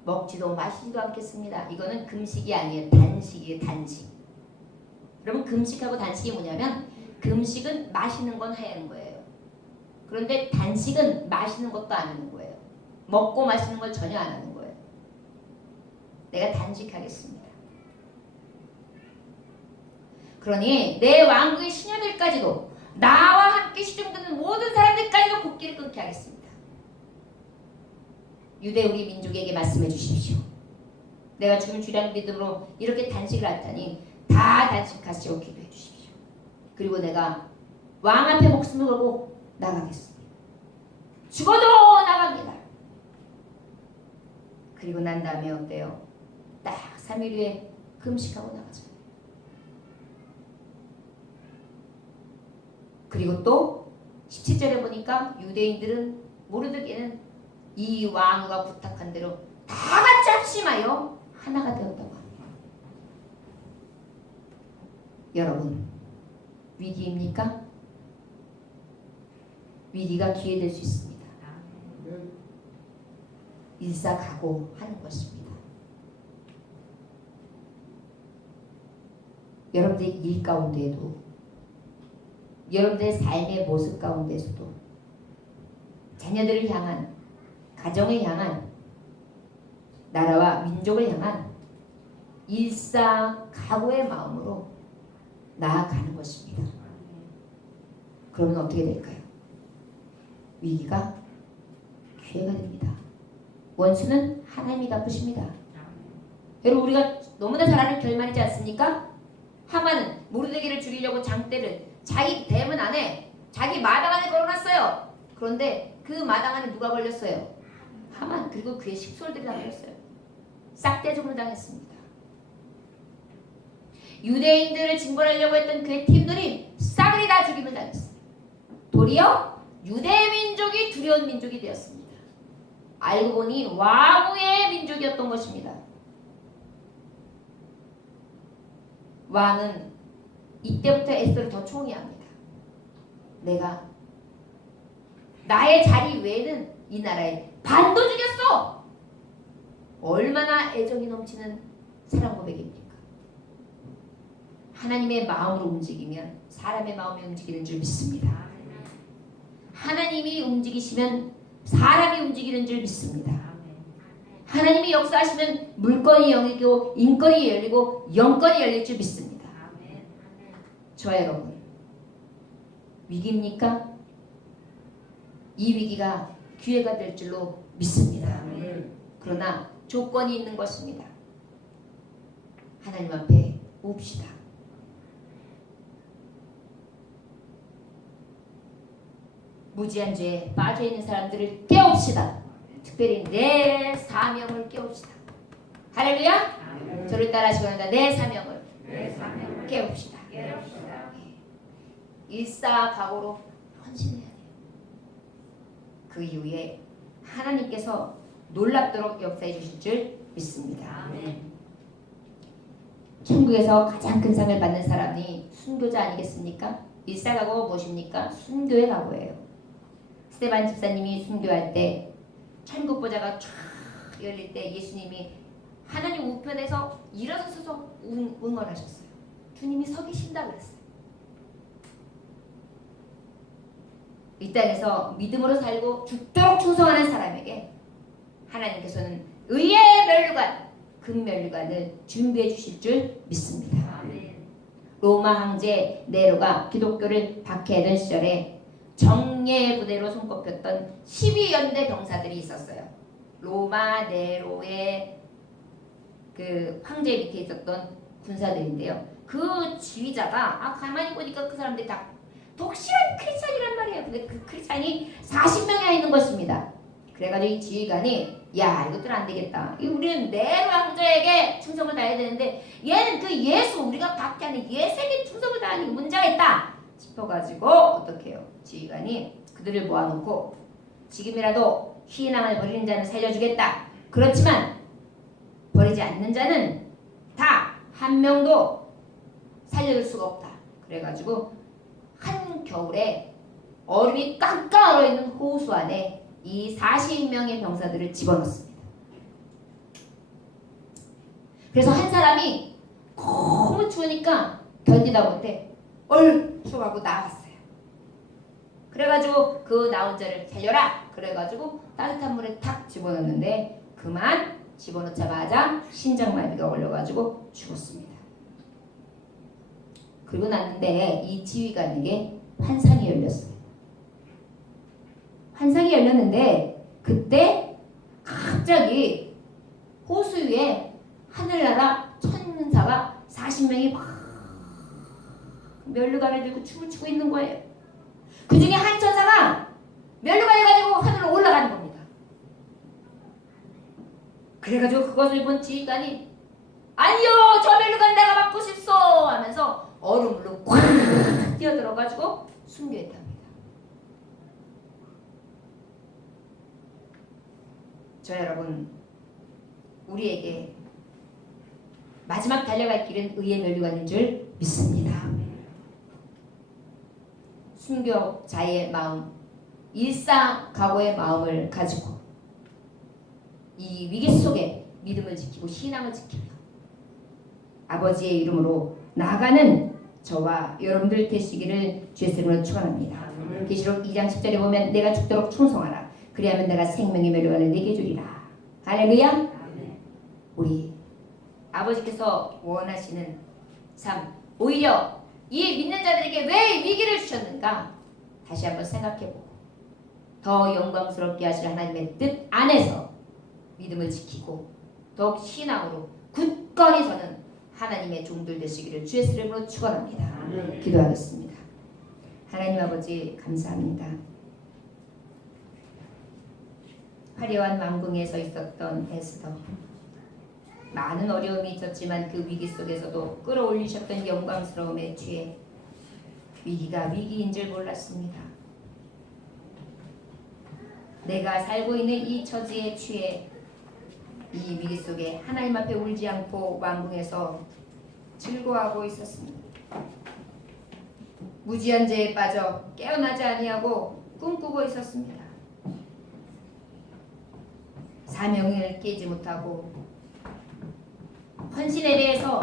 먹지도 마시지도 않겠습니다. 이거는 금식이 아니에요. 단식이에요. 단식. 그러면 금식하고 단식이 뭐냐면 금식은 마시는 건 하는 거예요. 그런데 단식은 마시는 것도 안 하는 거예요. 먹고 마시는 걸 전혀 안 하는 거예요. 내가 단식하겠습니다. 그러니 내 왕국의 시녀들까지도 나와 함께 시중드는 모든 사람들까지도 곡기를 끊게 하겠습니다. 유대 우리 민족에게 말씀해 주십시오. 내가 주를 주량 믿음으로 이렇게 단식을 하다니 다 단식하시오 기도해 주십시오. 그리고 내가 왕 앞에 목숨을 걸고 나가겠습니다. 죽어도 나갑니다. 그리고 난 다음에 어때요? 딱 3일 후에 금식하고 나가죠. 그리고 또 17절에 보니까 유대인들은 모르드게는 이 왕후가 부탁한 대로 다 같이 합심하여 하나가 되었다고 합니다. 여러분 위기입니까? 위기가 기회 될 수 있습니다. 일사각오하는 것입니다. 여러분들의 일 가운데에도 여러분들의 삶의 모습 가운데서도 자녀들을 향한 가정을 향한 나라와 민족을 향한 일사각오의 마음으로 나아가는 것입니다. 그러면 어떻게 될까요? 위기가 기회가 됩니다. 원수는 하나님이 갚으십니다. 여러분 우리가 너무나 잘 아는 결말이지 않습니까? 하만은 모르드게를 죽이려고 장대를 자기 대문 안에 자기 마당 안에 걸어놨어요. 그런데 그 마당 안에 누가 걸렸어요? 하만. 그리고 그의 식솔들이 다 걸렸어요. 싹대죽을 당했습니다. 유대인들을 징벌하려고 했던 그의 팀들이 싸그리 다 죽임을 당했어요. 도리어 유대 민족이 두려운 민족이 되었습니다. 알고 보니 왕후의 민족이었던 것입니다. 왕은 이때부터 에스더를 더 총애합니다. 내가 나의 자리 외에는 이 나라에 반도 죽였어. 얼마나 애정이 넘치는 사랑 고백입니까? 하나님의 마음으로 움직이면 사람의 마음이 움직이는 줄 믿습니다. 하나님이 움직이시면 사람이 움직이는 줄 믿습니다. 하나님이 역사하시면 물건이 열리고 인권이 열리고 영권이 열릴 줄 믿습니다. 저와 여러분, 위기입니까? 이 위기가 기회가 될 줄로 믿습니다. 그러나 조건이 있는 것입니다. 하나님 앞에 옵시다. 무지한 죄에 빠져있는 사람들을 깨웁시다. 특별히 내 사명을 깨웁시다. 할렐루야. 저를 따라하시고 합니다. 내 사명을 깨웁시다. 일사각오로 헌신해야 돼요. 그 이후에 하나님께서 놀랍도록 역사해 주실 줄 믿습니다. 천국에서 가장 큰 상을 받는 사람이 순교자 아니겠습니까? 일사각오가 무엇입니까? 순교의 각오예요. 스테반 집사님이 순교할 때 천국 보좌가 쫙 열릴 때 예수님이 하나님 우편에서 일어서서 응원하셨어요. 주님이 서 계신다 그랬어요. 이 땅에서 믿음으로 살고 죽도록 충성하는 사람에게 하나님께서는 의의 면류관, 금면류관을 준비해 주실 줄 믿습니다. 로마 황제 네로가 기독교를 박해하던 시절에 정예의 부대로 손꼽혔던 12연대 병사들이 있었어요. 로마 네로의 그 황제 밑에 있었던 군사들인데요. 그 지휘자가 가만히 보니까 그 사람들이 다 독실한 크리스찬이란 말이에요. 근데 그 크리스찬이 40명이나 있는 것입니다. 그래가지고 이 지휘관이 야 이것들은 안 되겠다. 우리는 네로 황제에게 충성을 다해야 되는데 얘는 그 예수 우리가 박해하는 예수에게 충성을 다하는 게 문제가 있다 싶어가지고 어떻게 해요? 지휘관이 그들을 모아놓고 지금이라도 신앙을 버리는 자는 살려주겠다. 그렇지만 버리지 않는 자는 다 한 명도 살려줄 수가 없다. 그래가지고 한 겨울에 얼음이 깡깡 얼어있는 호수 안에 이 40명의 병사들을 집어넣습니다. 그래서 한 사람이 너무 추우니까 견디다 못해 얼추 하고 나왔어요. 그래가지고 그 나온 자를 살려라. 그래가지고 따뜻한 물에 탁 집어넣는데 그만 집어넣자마자 심장마비가 걸려가지고 죽었습니다. 그리고 났는데 이 지휘관에게 환상이 열렸어요. 환상이 열렸는데 그때 갑자기 호수 위에 하늘나라 천사가 40명이 막 면류관을 들고 춤을 추고 있는 거예요. 그 중에 한 천사가 면류관을 가지고 하늘로 올라가는 겁니다. 그래가지고 그것을 본 지휘관이 아니요 저 면류관 내가 맡고 싶소 하면서 얼음물로 꽉 뛰어들어가지고 순교했답니다. 저 여러분 우리에게 마지막 달려갈 길은 의의 면류관인 줄 믿습니다. 순교자의 마음, 일사각오의 마음을 가지고 이 위기 속에 믿음을 지키고 신앙을 지키며 아버지의 이름으로 나아가는 저와 여러분들 되시기를 주의 이름으로 축원합니다. 계시록 2장 10절에 보면 내가 죽도록 충성하라. 그리하면 내가 생명의 면류관을 내게 주리라. 할렐루야. 우리 아버지께서 원하시는 삶, 오히려 이 믿는 자들에게 왜 위기를 주셨는가 다시 한번 생각해보고 더 영광스럽게 하실 하나님의 뜻 안에서 믿음을 지키고 더욱 신앙으로 굳건히 서는 하나님의 종들 되시기를 주의 이름으로 축원합니다. 기도하겠습니다. 하나님 아버지 감사합니다. 화려한 왕궁에서 있었던 에스더, 많은 어려움이 있었지만 그 위기 속에서도 끌어올리셨던 영광스러움에 취해 위기가 위기인 줄 몰랐습니다. 내가 살고 있는 이 처지에 취해 이 위기 속에 하나님 앞에 울지 않고 왕궁에서 즐거워하고 있었습니다. 무지한 죄에 빠져 깨어나지 아니하고 꿈꾸고 있었습니다. 사명을 깨지 못하고 헌신에 대해서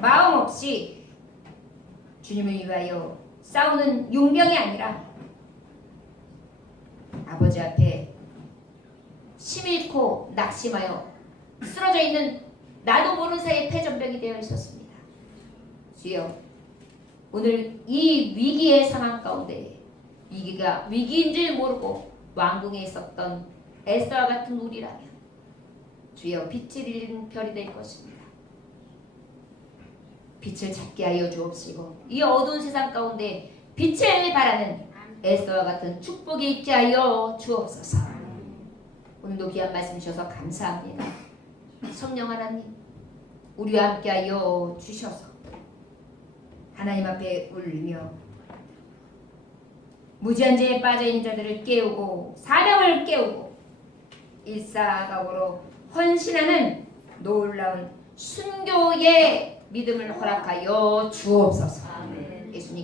마음 없이 주님을 위하여 싸우는 용병이 아니라 아버지 앞에 심일코 낙심하여 쓰러져 있는 나도 모르는 사이에 패전병이 되어 있었습니다. 주여 오늘 이 위기의 상황 가운데 위기가 위기인 줄 모르고 왕궁에 있었던 에스더와 같은 우리라면 주여 빛을 잃은 별이 될 것입니다. 빛을 찾게 하여 주옵시고 이 어두운 세상 가운데 빛을 바라는 에스더와 같은 축복이 있게 하여 주옵소서. 오늘도 귀한 말씀 주셔서 감사합니다. 성령 하나님 우리와 함께 하여 주셔서 하나님 앞에 울며 무지한 죄에 빠져있는 자들을 깨우고 사명을 깨우고 일사각오로 헌신하는 놀라운 순교의 믿음을 허락하여 주옵소서. 예수님